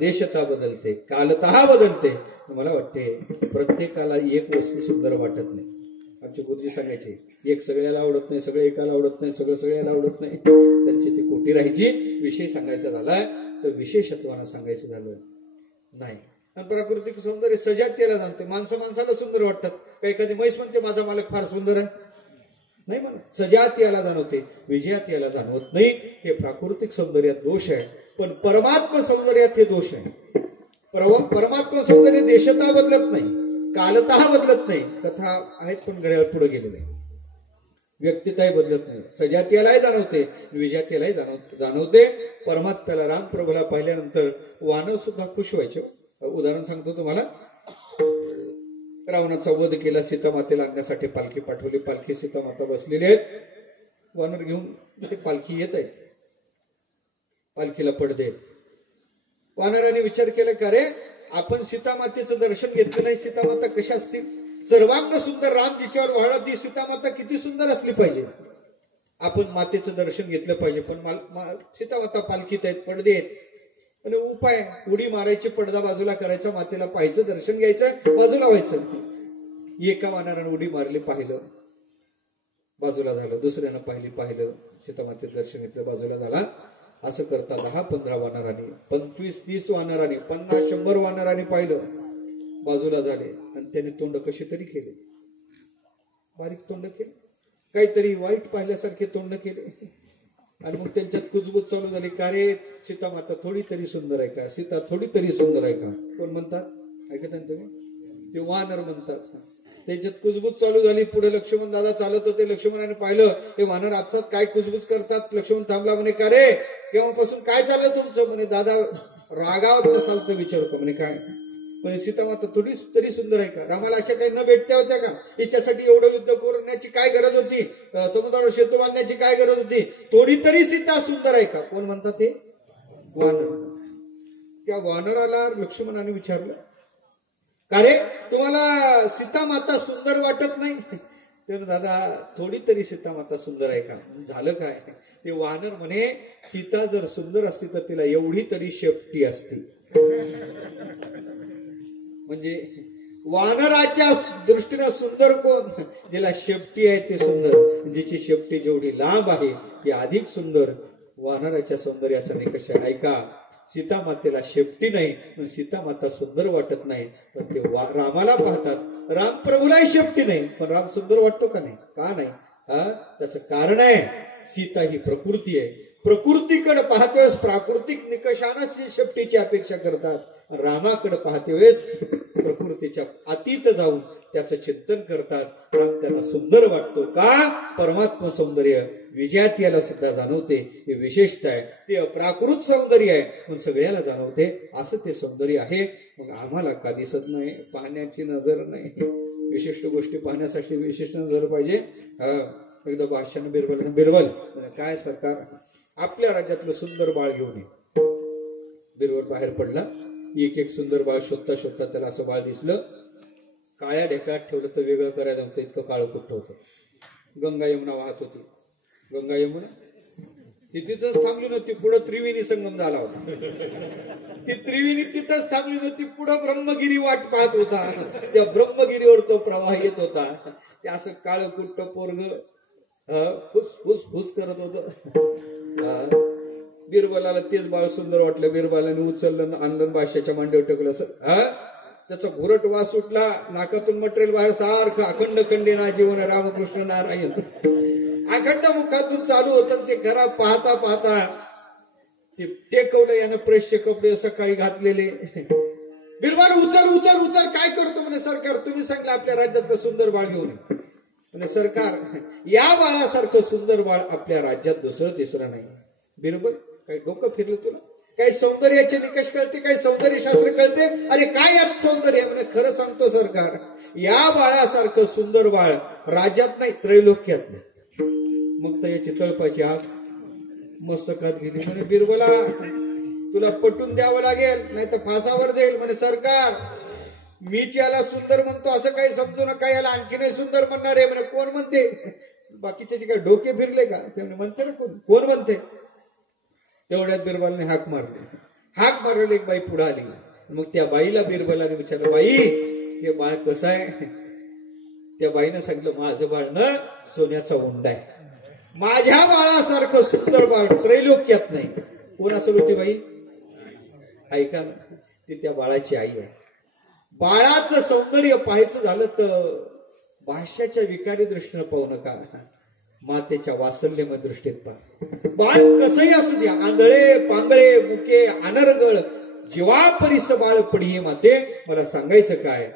देशता बदलते, कालतः बदलते. मला वाटते प्रत्येकाला एक वस्तू सुंदर वाटत नाही. आमचे गुरुजी सांगायचे एक सगळ्याला आवडत नाही, सगळे एकाला आवडत नाही, सगळं सगळ्याला आवडत नाही. त्यांची ती कोटी राहायची. विषय सांगायचा झाला तर विशेषत्वानं सांगायचं झालं नाही. आणि प्राकृतिक सौंदर्य सजातीला जाणते. माणसं माणसाला सुंदर वाटतात. काही एखादी म्हैस म्हणते माझा मालक फार सुंदर आहे, नाही म्हणा. सजात याला जाणवते, विजयात याला जाणवत नाही. हे प्राकृतिक सौंदर्यात दोष आहे. पण परमात्मा सौंदर्यात हे दोष आहे. परमात्मा सौंदर्य देशता बदलत नाही, कालतः बदलत नाही. कथा आहेत पण घड्याळ पुढे गेलेले आहे. व्यक्तिताही बदलत नाही. सजातीयालाही जाणवते, विजयातीलाही जाणवते. परमात्म्याला रामप्रभूला पाहिल्यानंतर वानर सुद्धा खुश व्हायचे. उदाहरण सांगतो तुम्हाला. रावणाचा वध केला, सीतामातेला आणण्यासाठी पालखी पाठवली. पालखी सीतामाता बसलेली आहेत. वानर घेऊन ते पालखी येत आहेत. पालखीला पडदे. वानराने विचार केला का रे आपण सीतामातेचं दर्शन घेतलं नाही, सीतामाता कशा असतील? सर्वांग सुंदर राम जिच्यावर वाहला ती सीतामाता किती सुंदर असली पाहिजे. आपण मातेचं दर्शन घेतलं पाहिजे. पण सीतामाता पालखीत आहेत, पडदे आहेत. आणि उपाय उडी मारायची, पडदा बाजूला करायचा, मातेला पाहायचं, दर्शन घ्यायचं, बाजूला व्हायचं. एका वानरानं उडी मारली, पाहिलं, बाजूला झालं. दुसऱ्यानं पाहिलं, सीतामातेचं दर्शन घेतलं, बाजूला झाला. असं करता 10-15 वानरांनी, 25-30 वानरांनी, 50-100 वानरांनी पाहिलं, बाजूला झाले. आणि त्याने तोंड कशी तरी केले, बारीक तोंड केले, काहीतरी वाईट पाहिल्यासारखे तोंड केले. आणि मग त्यांच्यात कुजबूज चालू झाली. का रे सीता माता थोडी तरी सुंदर आहे का? सीता थोडी तरी सुंदर आहे का? कोण म्हणतात? ऐकत ना तुम्ही? ते वानर म्हणतात. त्याच्यात कुजबूज चालू झाली. पुढे लक्ष्मण दादा चालत होते. लक्ष्मणाने पाहिलं हे वानर आपसात काय कुजबूज करतात. लक्ष्मण थांबला. म्हणे का रे केव्हापासून काय चाललं तुमचं? म्हणे दादा रागावत नसाल तर विचारू का? म्हणे काय? म्हणजे सीता माता थोडी तरी सुंदर आहे का? रामाला अशा काही न भेटत्या होत्या का? हिच्यासाठी एवढं युद्ध करण्याची काय गरज होती? समुद्रावर सेतू बांधण्याची काय गरज होती? थोडी तरी सीता सुंदर आहे का? कोण म्हणतात? ते वानर. त्या वानराला लक्ष्मणाने विचारलं का रे तुम्हाला सीता माता सुंदर वाटत नाही? तर दादा थोडी तरी सीता माता सुंदर आहे का? झालं काय? ते वानर म्हणे सीता जर सुंदर असती तर तिला एवढी तरी शेपटी असती. म्हणजे वानराच्या दृष्टीनं सुंदर कोण? ज्याला शेपटी आहे ते सुंदर. जिची शेपटी जेवढी लांब आहे ती अधिक सुंदर. वानराच्या सौंदर्याचा निकष आहे. ऐका, सीता मातेला शेपटी नाही पण सीता माता सुंदर वाटत नाही. पण ते रामाला पाहतात. राम प्रभूलाही शेपटी नाही पण राम सुंदर वाटतो का नाही? का नाही? त्याचं कारण आहे सीता ही प्रकृती आहे. प्रकृतीकडे पाहते वेळेस प्राकृतिक निकषानच शेपटीची अपेक्षा करतात. रामाकडे पाहते वेळेस प्रकृतीच्या अतीत जाऊन त्याचं चिंतन करतात. राम त्याला सुंदर वाटतो का? परमात्मा सौंदर्य विजयात याला सुद्धा जाणवते. हे विशेषता आहे. ते प्राकृत सौंदर्य आहे पण सगळ्याला जाणवते. असं ते सौंदर्य आहे. मग आम्हाला का दिसत नाही? पाहण्याची नजर नाही. विशिष्ट गोष्टी पाहण्यासाठी विशिष्ट नजर पाहिजे. एकदा भाषण बिरबल काय सरकार आपल्या राज्यातलं सुंदर बाळ घेऊन ये. बिरबल बाहेर पडला. एक सुंदर बाळ शोधता शोधता त्याला असं बाळ दिसलं. काळ्या ढेकळात ठेवलं तर वेगळं करायला नव्हतं, इतकं काळं कुठं होतं. गंगा यमुना वाहत होती. गंगा यमुना ती तिथंच थांबली नव्हती. पुढं त्रिवेणी संगम झाला होता. ती त्रिवेणी तिथंच थांबली नव्हती. पुढं ब्रह्मगिरी वाट पाहत होता. त्या ब्रह्मगिरीवर तो प्रवाह येत होता. ते असं काळं कुट्ट पोरग फुस फुस फुस करत होत. बिरबलाला तेच बाळ सुंदर वाटलं. बिरबलाने उचललं, आणलं, बादशाच्या मांडीवर टाकलं. त्याचा घुरट वास सुटला. नाकातून मटेरियल बाहेर सारखं अखंड खंडे ना जीवन रामकृष्ण नारायण अखंड मुखातून चालू होतं. ते घरा पाहता पाहता ते टेकवलं. यानं प्रेसचे कपडे सकाळी घातलेले. बिरबल उचल उचल उचल काय करतो? म्हणे सरकार तुम्ही सांगलं आपल्या राज्यातलं सुंदर बाळ घेऊन. म्हणे सरकार या बाळासारखं सुंदर बाळ आपल्या राज्यात दुसरं तिसरं नाही. बिरबल काही डोकं फिरलं तुला? काही सौंदर्याचे निकष कळते? काही सौंदर्यशास्त्र कळते? अरे काय यात सौंदर्य? म्हणजे खरं सांगतो सरकार, या बाळासारखं सुंदर बाळ राज्यात नाही त्रैलोक्यात नाही. मग तर याची तळपाची आग मस्तकात गेली. म्हणे बिरबला तुला पटून द्यावं लागेल नाही तर फासावर देईल. म्हणे सरकार मीच याला सुंदर म्हणतो असं काही समजू नका, याला आणखीनही सुंदर म्हणणार आहे. म्हणे कोण म्हणते? बाकीच्याचे काय डोके फिरले का? ते म्हणते ना कोण म्हणते. तेवढ्यात बिरबलाने हाक मारली. हाक मारली एक बाई पुढे आली. मग त्या बाईला बिरबलाने विचारलं बाई हे बाळ कसं आहे? त्या बाईनं सांगितलं माझं बाळ न सोन्याचा उंडा आहे. माझ्या बाळासारखं सुंदर बाळ त्रैलोक्यात नाही. कोण असेल होती बाई? ऐका ना, ती त्या बाळाची आई आहे. बाळाचं सौंदर्य पाहायचं झालं तर भाष्याच्या विकारी दृष्टीनं पाहू नका, मातेच्या वात्सल्यमय दृष्टीत पहा. बाळ कसंही असू द्या, आंधळे पांगळे मुके अनर्गळ जीवापरीस बाळ पडी माते. मला सांगायचं काय,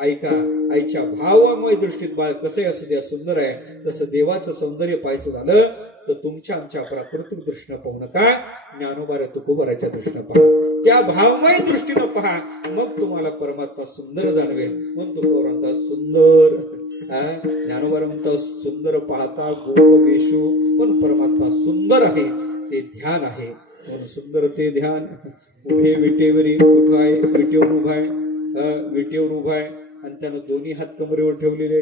ऐका, आईच्या भावमय दृष्टीत बाळ कसंही असू द्या सुंदर आहे. तसं देवाचं सौंदर्य पाहायचं झालं तर तुमच्या आमच्या प्राकृतिक दृष्टीनं पाहू नका, ज्ञानोबा तुकोबाराच्या दृष्टीनं पहा. त्या भावमय दृष्टीनं पहा, मग तुम्हाला परमात्मा सुंदर जाणवेल. म्हणून तुकोबार म्हणतात सुंदर, ज्ञानोबा म्हणतात सुंदर पाहता गोप वेशू. पण परमात्मा सुंदर आहे ते ध्यान आहे. म्हणून सुंदर ते ध्यान. उभे विटेवरी कुठं आहे? विटेवर उभा आहे, विटेवर उभा आहे आणि त्यानं दोन्ही हात कमरेवर ठेवलेले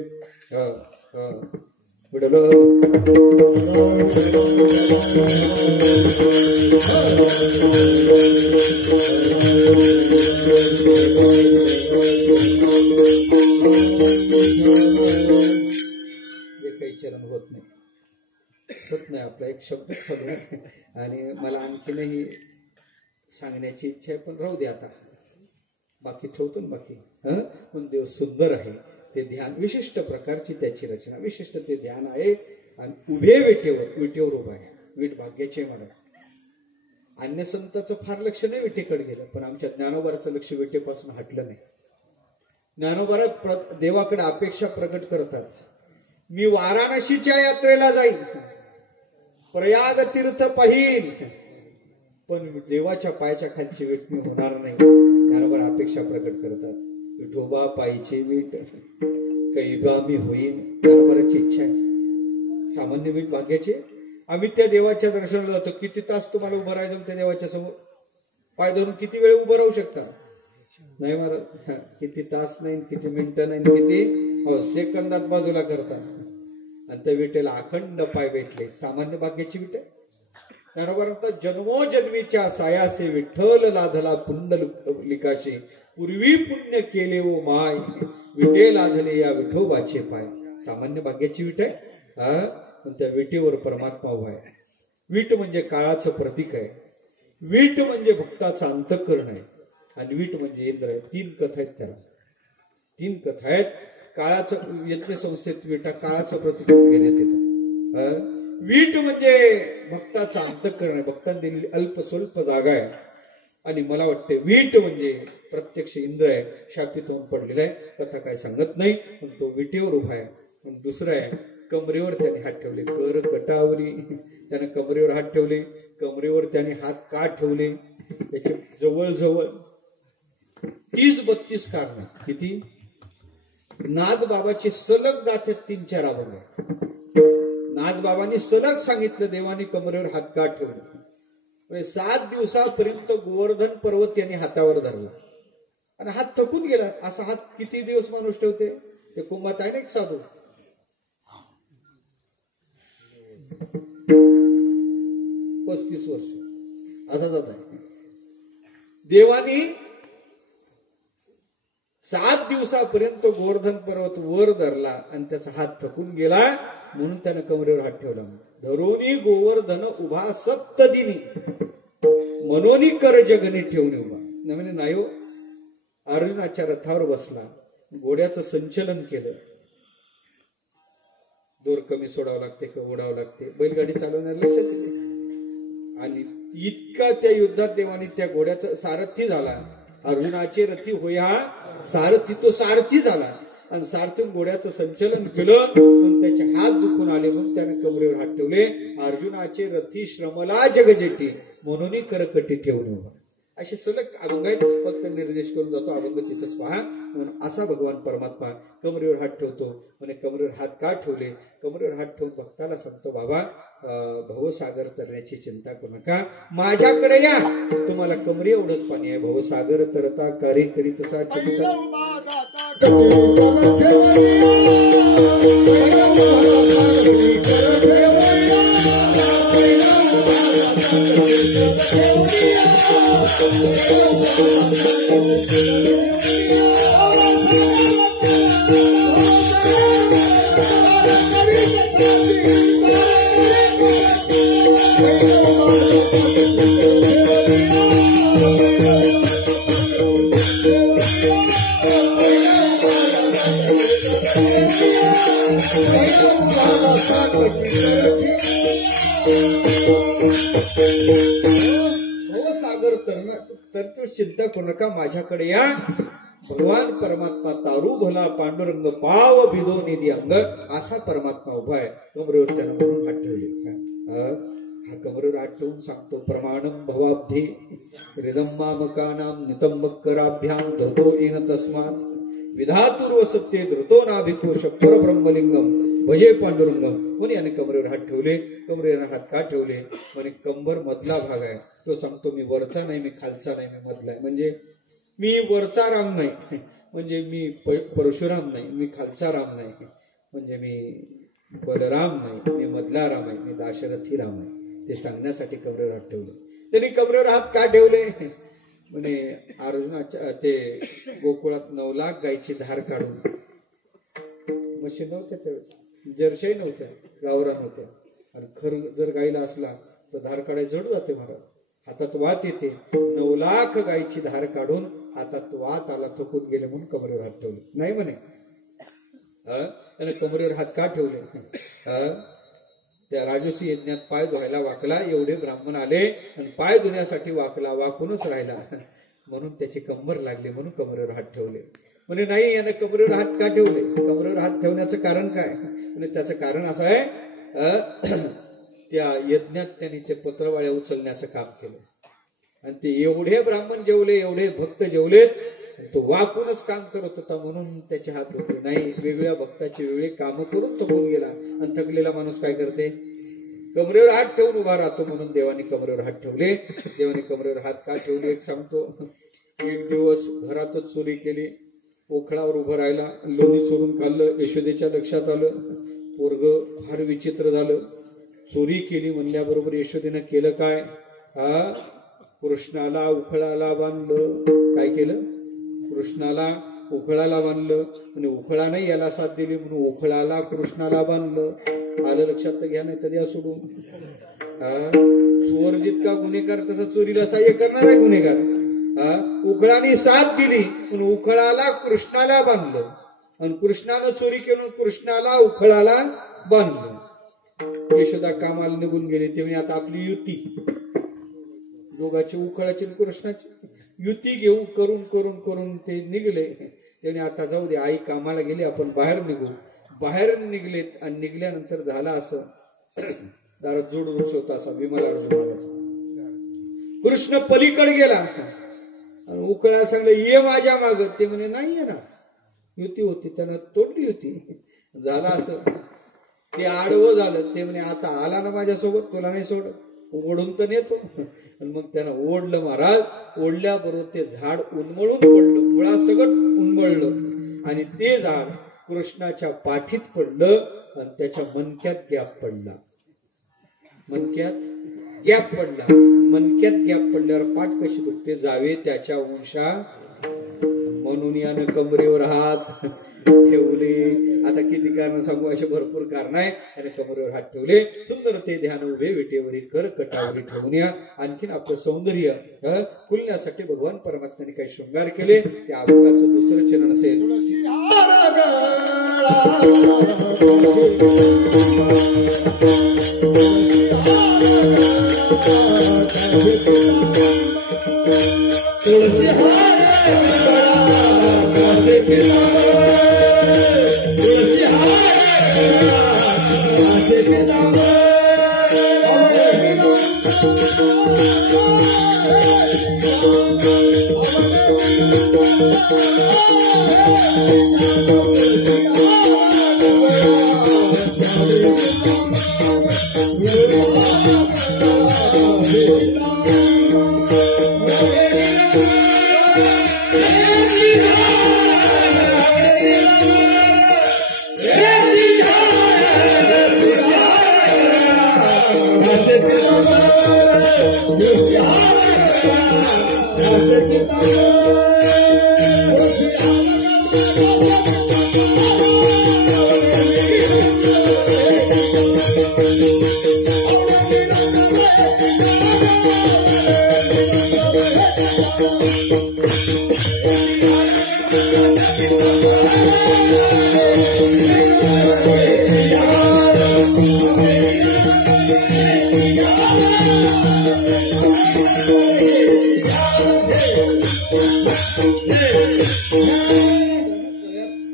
काही चरण होत नाही आपला एक शब्द चालू आहे. आणि मला आणखीनही सांगण्याची इच्छा आहे पण राहू दे आता, बाकी ठेवतो ना बाकी. पण देव सुंदर आहे ते ध्यान, विशिष्ट प्रकारची त्याची रचना, विशिष्ट ते ध्यान आहे. आणि उभे विटेवर उभा आहे. वीट भाग्याचे मला अन्य संतांचं फार लक्ष नाही विटेकडे गेलं, पण आमच्या ज्ञानोबाराचं लक्ष विटेपासून हटलं नाही. ज्ञानोबारा देवाकडे अपेक्षा प्रकट करतात. मी वाराणसीच्या यात्रेला जाईन, प्रयाग तीर्थ पाहीन, पण देवाच्या पायाच्या खालची वीट मी होणार नाही. ज्ञानोबा अपेक्षा प्रकट करतात. विठोबा पायची वीट कैबा मी होईन. ज्ञानोबाराची इच्छा आहे. सामान्य वीट भाग्याची. आम्ही त्या देवाच्या दर्शनाला जातो. किती तास तुम्हाला उभं राहायचं त्या देवाच्या समोर? पाय धरून किती वेळ उभं राहू शकता? नाही महाराज, किती तास नाही, किती मिनिटं नाही, किती सेकंदात बाजूला करता. आणि त्या विटेला अखंड पाय भेटले. सामान्य भाग्याची विट आहे. ज्ञानोबा जन्मोजन्मीच्या सायासे विठ्ठल लाधला पुंडलिकाशी. पूर्वी पुण्य केले ओ माय, विटे लाधले या विठोबाचे पाय. सामान्य भाग्याची विट आहे. पण त्या विटेवर परमात्मा उभा आहे. वीट म्हणजे काळाचं प्रतीक आहे. वीट म्हणजे भक्ताचं अंतःकरण आहे. आणि वीट म्हणजे इंद्र आहे. 3 कथा आहेत त्याला. 3 कथा आहेत. काळाचं यज्ञ संस्थेत विटा काळाचं प्रतीक घेण्यात येतं. वीट म्हणजे भक्ताचं अंतःकरण आहे. भक्तांनी दिलेली अल्प स्वल्प जागा आहे. आणि मला वाटते वीट म्हणजे प्रत्यक्ष इंद्र आहे, शापित होऊन पडलेला आहे. कथा काय सांगत नाही, पण तो विटेवर उभा आहे. पण दुसरं आहे, कमरेवर त्याने हात ठेवले. कर कटावरी त्याने कमरेवर हात ठेवले. कमरेवर त्याने हात का ठेवले? त्याचे जवळजवळ 30-32 कारण. किती? नाथ बाबाची सलग गाथ्यात 3-4 अभंग आहे. नाथ बाबांनी सलग सांगितलं देवाने कमरेवर हात का ठेवले. 7 दिवसापर्यंत गोवर्धन पर्वत यांनी हातावर धरला आणि हात थकून गेला. असा हात किती दिवस माणूस ठेवते? ते कुंभात आहे ना एक साधू, 35 वर्ष असा जात आहे. देवानी 7 दिवसापर्यंत गोवर्धन पर्वत वर धरला आणि त्याचा हात थकून गेला म्हणून त्यानं कमरेवर हात ठेवला. धरोनी गोवर्धन उभा सप्तदिनी, मनोनी कर जगनी ठेवून उभा. म्हणजे नाही हो, अर्जुनाच्या रथावर बसला, घोड्याचं संचलन केलं. दोर कमी सोडावं लागते का ओढावं लागते, बैलगाडी चालवण्याला लक्षात येते. आणि इतका त्या युद्धात देवानी त्या घोड्याचा सारथी झाला. अर्जुनाचे रथी होया सारथी, तो सारथी झाला आणि सारथीन घोड्याचं संचलन केलं. पण त्याचे हात दुखून आले म्हणून त्याने कमरेवर हात ठेवले. अर्जुनाचे रथी श्रमला जगजेटी, म्हणून करकटी ठेवून उभा. असे सलग अभंग आहेत, फक्त निर्देश करून जातो. अभंग तिथंच पहा. म्हणून असा भगवान परमात्मा कमरेवर हात ठेवतो. म्हणे कमरेवर हात का ठेवले? कमरेवर हात ठेवून भक्ताला सांगतो, बाबा भवसागर तरण्याची चिंता करू नका, माझ्याकडे या, तुम्हाला कमरे एवढंच पाणी आहे. भवसागर तरता कार्य करीत असा चिंता सागर तर चिंता करू नका, माझ्याकडे या. भगवान परमात्मा तारू भला पांडुरंग पाव भिदो निधी अंग, असा परमात्मा उभा आहे. कमरेवर त्यानं म्हणून हात ठेवले. हा कमरेवर हात ठेवून सांगतो, प्रमाणम भवाब्धी हृदम मामकानाम नितंबकराभ्याम धतो येन तस्मात विधातुर्व सत्ये धृतो नाभिकोश परब्रह्मलिंगम भजे पांडुरंगम. म्हणे याने कमरेवर हात ठेवले. कमरेवर हात का ठेवले? म्हणे कंबर मधला भाग आहे. तो सांगतो, मी वरचा नाही, मी खालचा नाही, मी मधला आहे. म्हणजे मी वरचा राम नाही, म्हणजे मी परशुराम नाही, मी खालचा राम नाही, म्हणजे मी बलराम नाही, मी मधला राम आहे, मी दाशरथी राम आहे. ते सांगण्यासाठी कमरेवर हात ठेवले. त्यांनी कमरेवर हात का ठेवले? म्हणे अर्जुनाच्या ते गोकुळात 9 लाख गायची धार काढून, म्हशी नव्हत्या त्यावेळेस, जर्शाही नव्हत्या, गावरा नव्हत्या, आणि खर जर गायला असला तर धार काढायला जड जाते महाराज, हातात वात येते. 9 लाख गायची धार काढून हातात वात आला, थकून गेले म्हणून कमरेवर हात ठेवले. नाही म्हणे त्याने कमरेवर हात का ठेवले? त्या राजसी यज्ञात पाय धुवायला वाकला, एवढे ब्राह्मण आले आणि पाय धुण्यासाठी वाकला, वाकूनच राहिला, म्हणून त्याची कंबर लागली, म्हणून कमरेवर हात ठेवले. म्हणजे नाही, याने कमरेवर हात का ठेवले? कमरेवर हात ठेवण्याचं कारण काय? म्हणजे त्याचं कारण असं आहे, त्या यज्ञात त्यांनी ते पत्रवाळ्या उचलण्याचं काम केलं आणि ते एवढे ब्राह्मण जेवले, एवढे भक्त जेवलेत, तो वाकूनच काम करत होता म्हणून त्याचे हात धुतले. नाही, वेगळ्या भक्ताची वेगळी कामं करून थकून गेला. आणि थकलेला माणूस काय करते? कमरेवर हात ठेवून उभा राहतो. म्हणून देवाने कमरेवर हात ठेवले. देवाने कमरेवर हात का ठेवले? एक सांगतो. एक दिवस घरातच चोरी केली, ओखळावर उभं राहिला, लोणी चोरून खाल्लं. यशोदेच्या लक्षात आलं, पोरग फार विचित्र झालं. चोरी केली म्हणल्याबरोबर यशोदेनं केलं काय? कृष्णाला उखळाला बांधलं. काय केलं? कृष्णाला उखळाला बांधलं. म्हणजे उखळाने याला साथ दिली म्हणून उखळाला कृष्णाला बांधलं. आलं लक्षात तर घ्या, नाही तर द्या सोडून. चोर जितका गुन्हेगार तसा चोरीला सहाय्य करणार आहे गुन्हेगार. उखळाने साथ दिली म्हणून उखळाला कृष्णाला बांधलं, आणि कृष्णानं चोरी केली, कृष्णाला उखळाला बांधलं. यशोदा कामाला निघून गेले. तेव्हा आता आपली युती, दोघांची, उखळाची कृष्णाची युती घेऊ करून करून करून ते निघले. तेव्हा आता जाऊ दे, आई कामाला गेली, आपण बाहेर निघू. बाहेर निघलेत आणि निघल्यानंतर झाला असं, दारात जोड वृक्ष होता असा विमल अर्जुन नावाचा. कृष्ण पलीकडे गेला आणि उखळा सांगलं, ये माझ्या माग. ते म्हणे नाही येणार. युती होती, त्यानं तोडली होती. झालं असं, ते आडवं झालं. ते म्हणे आता आला ना माझ्यासोबत, तुला नाही सोडत, ओढून तर नेतो. आणि मग त्यानं ओढलं महाराज. ओढल्याबरोबर ते झाड उन्मळून पडलं, मुळासकट उन्मळलं, आणि ते झाड कृष्णाच्या पाठीत पडलं आणि त्याच्या मणक्यात गॅप पडला. मणक्यात गॅप पडला. मणक्यात गॅप पडल्यावर पाठ कशी दुखते? जावे त्याच्या वंशा, म्हणून यानं कमरेवर हात ठेवले. आता किती कारण सांगू, असे भरपूर कारण आहे. त्याने कमरेवर हात ठेवले. सुंदर ते ध्यान उभे विटेवरी कर कटावरी ठेवून या. आणखीन आपलं सौंदर्य खुलण्यासाठी भगवान परमात्म्याने काही शृंगार केले. त्या अभंगाचं दुसरं चरण असेल, तुळसी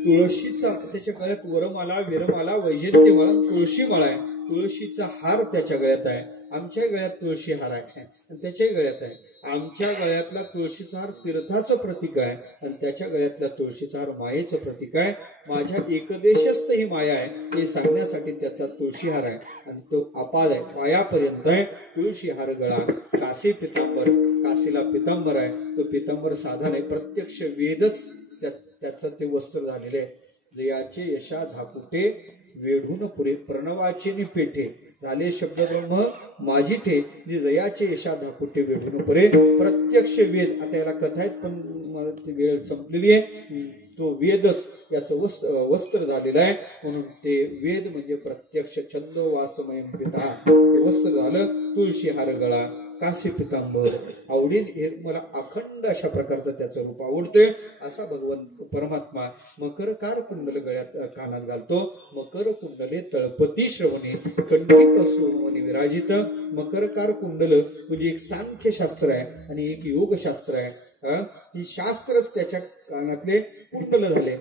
तुळशीचा त्याच्या गळ्यात वरमाला विरमाला वैजयंतीमाला तुळशीमाला आहे. तुळशीचा हार त्याच्या गळ्यात आहे. आमच्या गळ्यात तुळशी हार आहे आणि त्याच्याही गळ्यात आहे. आमच्या गळ्यातला तुळशीचा हार तीर्थाचं प्रतीक आहे आणि त्याच्या गळ्यातला तुळशीचा हार मायेचं प्रतीक आहे. माझ्या एकदेशस्थ ही माया आहे हे सांगण्यासाठी त्याचा तुळशी हार आहे आणि तो अपाद आहे, पायापर्यंत आहे. तुळशी हार गळा काशी पितांबर, काशीला पितांबर आहे. तो पितांबर साधा नाही, प्रत्यक्ष वेदच त्याचं ते वस्त्र झालेले आहे. जयाचे यशा धाकुटे वेढून पुरे प्रणवाचे पेठे झाले शब्द ब्रह्म माझी ठे जी जयाचे यशा धाकुटे वेढून पुरे प्रत्यक्ष वेद. आता याला कथा आहेत पण मला ती वेळ संपलेली आहे. तो वेदच याचं वस्त्र झालेलं आहे म्हणून ते वेद म्हणजे प्रत्यक्ष छंदो वासमय पिता हे वस्त्र झालं. तुळशी हार गळा काशी पितांबर आवडील हे मला अखंड अशा प्रकारचं त्याचं रूप आवडतंय. असा भगवंत परमात्मा मकर कार कुंडल गळ्यात कानात घालतो. मकर कुंडले तळपती श्रवणे कंठिक सोमवनी विराजित. मकर कार कुंडल म्हणजे एक सांख्य शास्त्र आहे आणि एक योग शास्त्र आहे. ही शास्त्रच त्याच्या कानातले कुंडल झाले.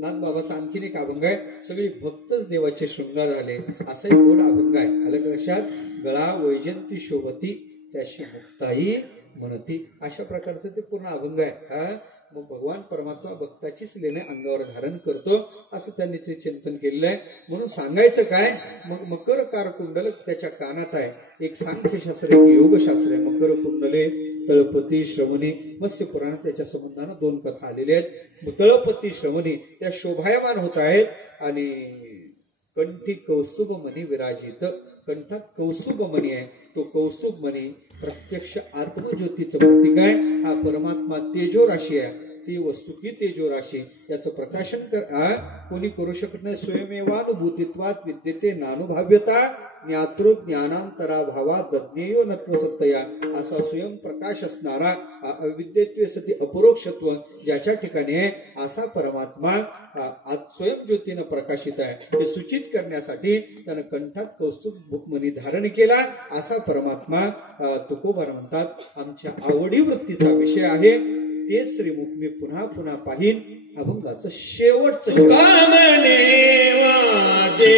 नाथबाबाचा आणखीन एक अभंग आहे, सगळी भक्तच देवाचे शृंगार झाले असा एक गोड अभंग आहे. आलं लक्षात? गळा वैजंती शोभती त्याशी मुक्ताई म्हणती. अशा प्रकारचं ते पूर्ण अभंग आहे. मग भगवान परमात्मा भक्ताचीच लेणे अंगावर धारण करतो असं त्यांनी ते चिंतन केलेलं आहे. म्हणून सांगायचं काय, मग मकर कार कुंडल त्याच्या कानात आहे. एक सांख्यशास्त्र एक योगशास्त्र आहे. मकर कुंडले तळपती श्रवणी मत्स्य पुराणात त्याच्या संबंधानं 2 कथा आलेल्या आहेत. तळपती श्रवणी त्या शोभायमान होत आहेत आणि कंठी कौस्तुभ मणी विराजित. कंठात कौस्तुभ मणी आहे. तो कौस्तुभ मणी प्रत्यक्ष आत्मज्योतीचं प्रतीक आहे. हा परमात्मा तेजो राशी आहे. ती वस्तू की तेजो राशी याचं प्रकाशन कोणी करू शकत नाही. स्वयमेवानुभूतित्वात विद्यते नानुभाव्यता ज्ञातृ ज्ञानांतरा भावा दज्ञेयो नत्व सत्तया. असा स्वयंप्रकाश असणारा अविद्यत्वे सती अपरोक्षत्व ज्याच्या ठिकाणी आहे असा परमात्मा स्वयंज्योतीनं प्रकाशित आहे. हे सूचित करण्यासाठी त्यानं कंठात कौस्तुभ मणी धारण केला. असा परमात्मा तुकोबार म्हणतात. आमच्या आवडी वृत्तीचा विषय आहे ते श्रीमुख मी पुन्हा पुन्हा पाहीन. अभंगाचं शेवटचं कामने वाजे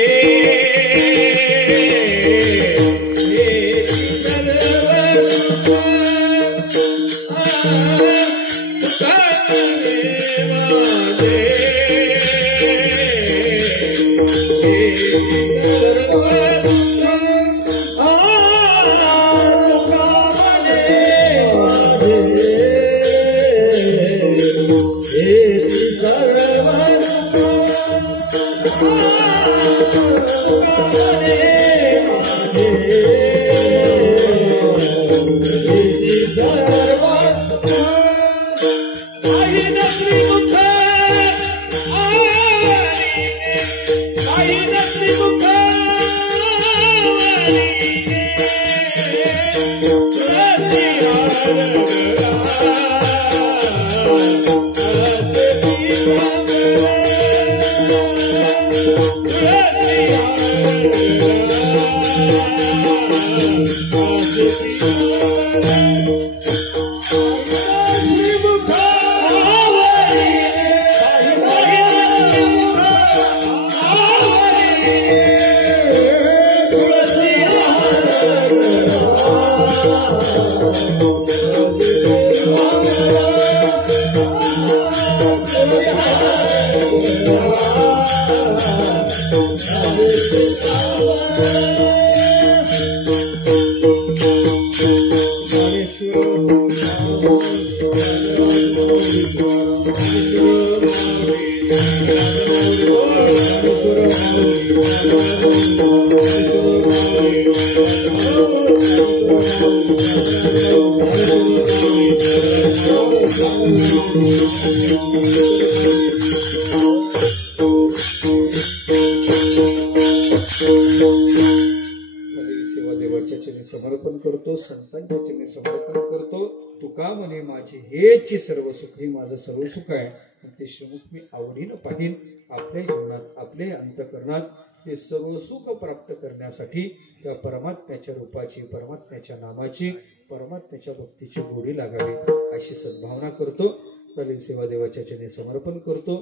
समर्पण करतो, संतांच्या चरणी समर्पण करतो. तुका म्हणे माझे हेच सर्व सुख, हे माझं सर्व सुख आहे आणि ते श्रीमुख मी आवडीनं पाहिन. आपल्या जीवनात आपल्या अंतःकरणात ते सर्व सुख प्राप्त करण्यासाठी त्या परमात्म्याच्या रूपाची, परमात्म्याच्या नामाची, परमात्म्याच्या भक्तीची गोडी लागावी अशी सद्भावना करतो. दलित सेवा देवाच्या चरणी समर्पण करतो.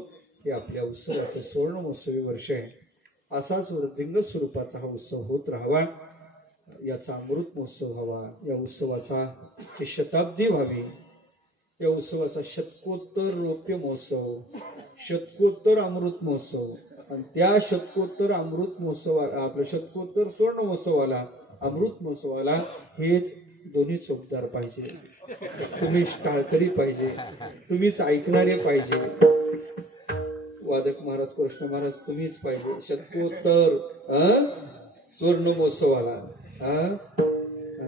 हे आपल्या उत्सवाचं 16 महोत्सवी वर्ष आहे. असाच वृद्धिंगत स्वरूपाचा हा उत्सव होत राहावा, याचा अमृत महोत्सव व्हावा, या उत्सवाचा शताब्दी व्हावी, या उत्सवाचा शतकोत्तर रौप्य महोत्सव, शतकोत्तर अमृत महोत्सव आणि त्या शतकोत्तर अमृत महोत्सवाला, आपल्या शतकोत्तर स्वर्ण महोत्सवाला, अमृत महोत्सवाला हेच दोन्ही चौकदार पाहिजे. तुम्हीच टाळकरी पाहिजे, तुम्हीच ऐकणारे पाहिजे. वादक महाराज, कृष्ण महाराज तुम्हीच पाहिजे शतकोत्तर स्वर्ण महोत्सवाला.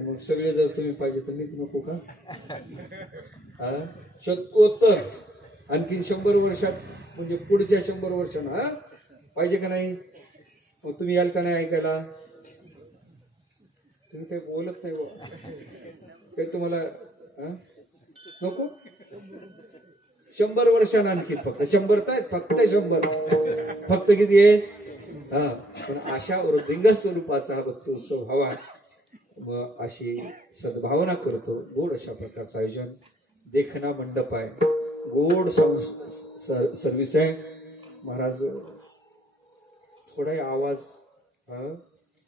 मग सगळे जर तुम्ही पाहिजे तर मीच नको का? शतकोत्तर आणखीन 100 वर्षात, म्हणजे पुढच्या 100 वर्षांना पाहिजे का नाही? मग तुम्ही याल का नाही ऐकायला? तुम्ही काही बोलत नाही बा, काही तुम्हाला नको? 100 वर्षांना आणखी फक्त 100 तर आहेत, फक्त 100, फक्त किती आहे? पण अशा वृद्धिंगत स्वरूपाचा हा भक्ती उत्सव व्हावा, मग अशी सद्भावना करतो. गोड अशा प्रकारचं आयोजन, देखना मंडप आहे, गोड सर्विस आहे. महाराज थोडा आवाज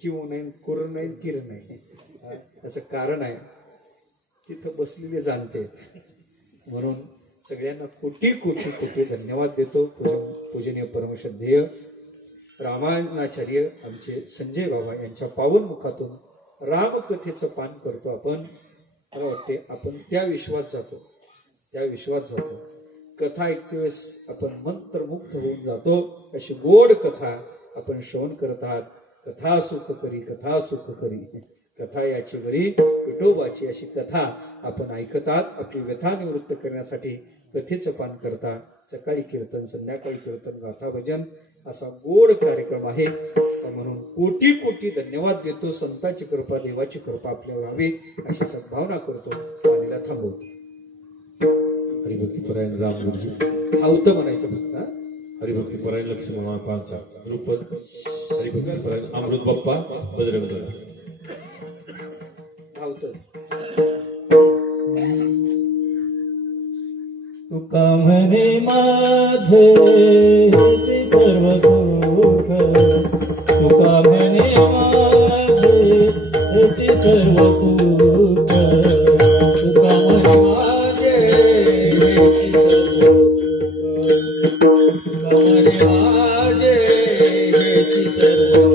किंवा नाही, कुर नाही, किर नाही, असं कारण आहे. तिथं बसलेले जाणते, म्हणून सगळ्यांना कोटी कोटी कोटी धन्यवाद देतो. पूजनीय परमश्रद्धेय रामायणाचार्य आमचे संजय बाबा यांच्या पावन मुखातून रामकथेचं पान करतो आपण. मला वाटते आपण त्या विश्वात जातो, त्या विश्वात जातो. कथा ऐकते वेळेस आपण मंत्रमुग्ध होऊन जातो. अशी गोड कथा आपण श्रवण करत आहात. कथा सुख करी, कथा सुख करी, कथा याची बरी विठोबाची, अशी कथा आपण ऐकत आहात. आपली व्यथा निवृत्त करण्यासाठी कथेचं पान करता. सकाळी कीर्तन, संध्याकाळी कीर्तन, गाथा भजन असा गोड कार्यक्रम आहे. म्हणून कोटी कोटी धन्यवाद देतो. संतांची कृपा, देवाची कृपा आपल्यावर व्हावी अशी सद्भावना करतो. पाणीला थांबवतो. हरिभक्तीपरायण राम गुरुजी आवतं म्हणायचं फक्त. हरिभक्तीपरायण लक्ष्मण पांचा द्रुपद, हरिभक्तीपरायण अमृत बाप्पा बजरंग आवतं. तुका म्हणे माझे सर्व सुख, तुका म्हणे माझे सर्व सुख, तुका म्हणे माझे सर्व सुख, तुका म्हणे माझे सर्व सुख.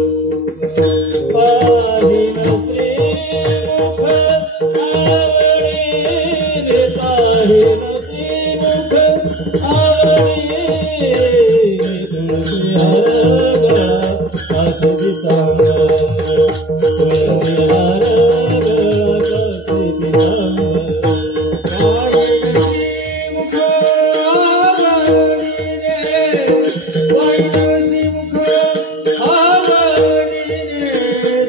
पाहिन श्रीमुख आवडीने, पाहिन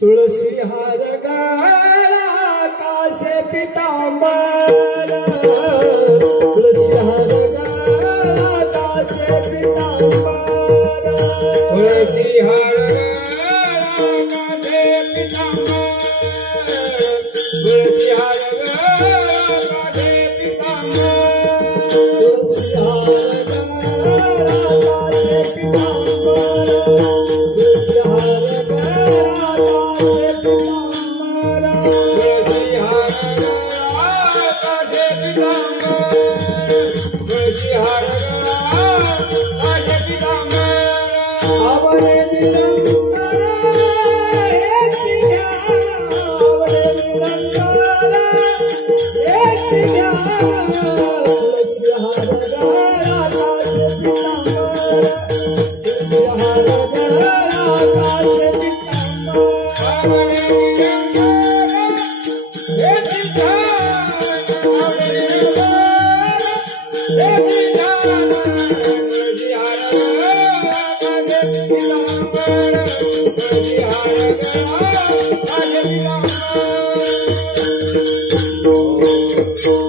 तुळसी हार गळा कासे पितांबर, तुळसी हार गळा कासे पितांबर, तुळसी हार गळा कासे पितांबर, तुळसी हार गळा कासे पितांबर, तुळसी हार गळा कासे पितांबर, तुळसी हार गळा Thank you.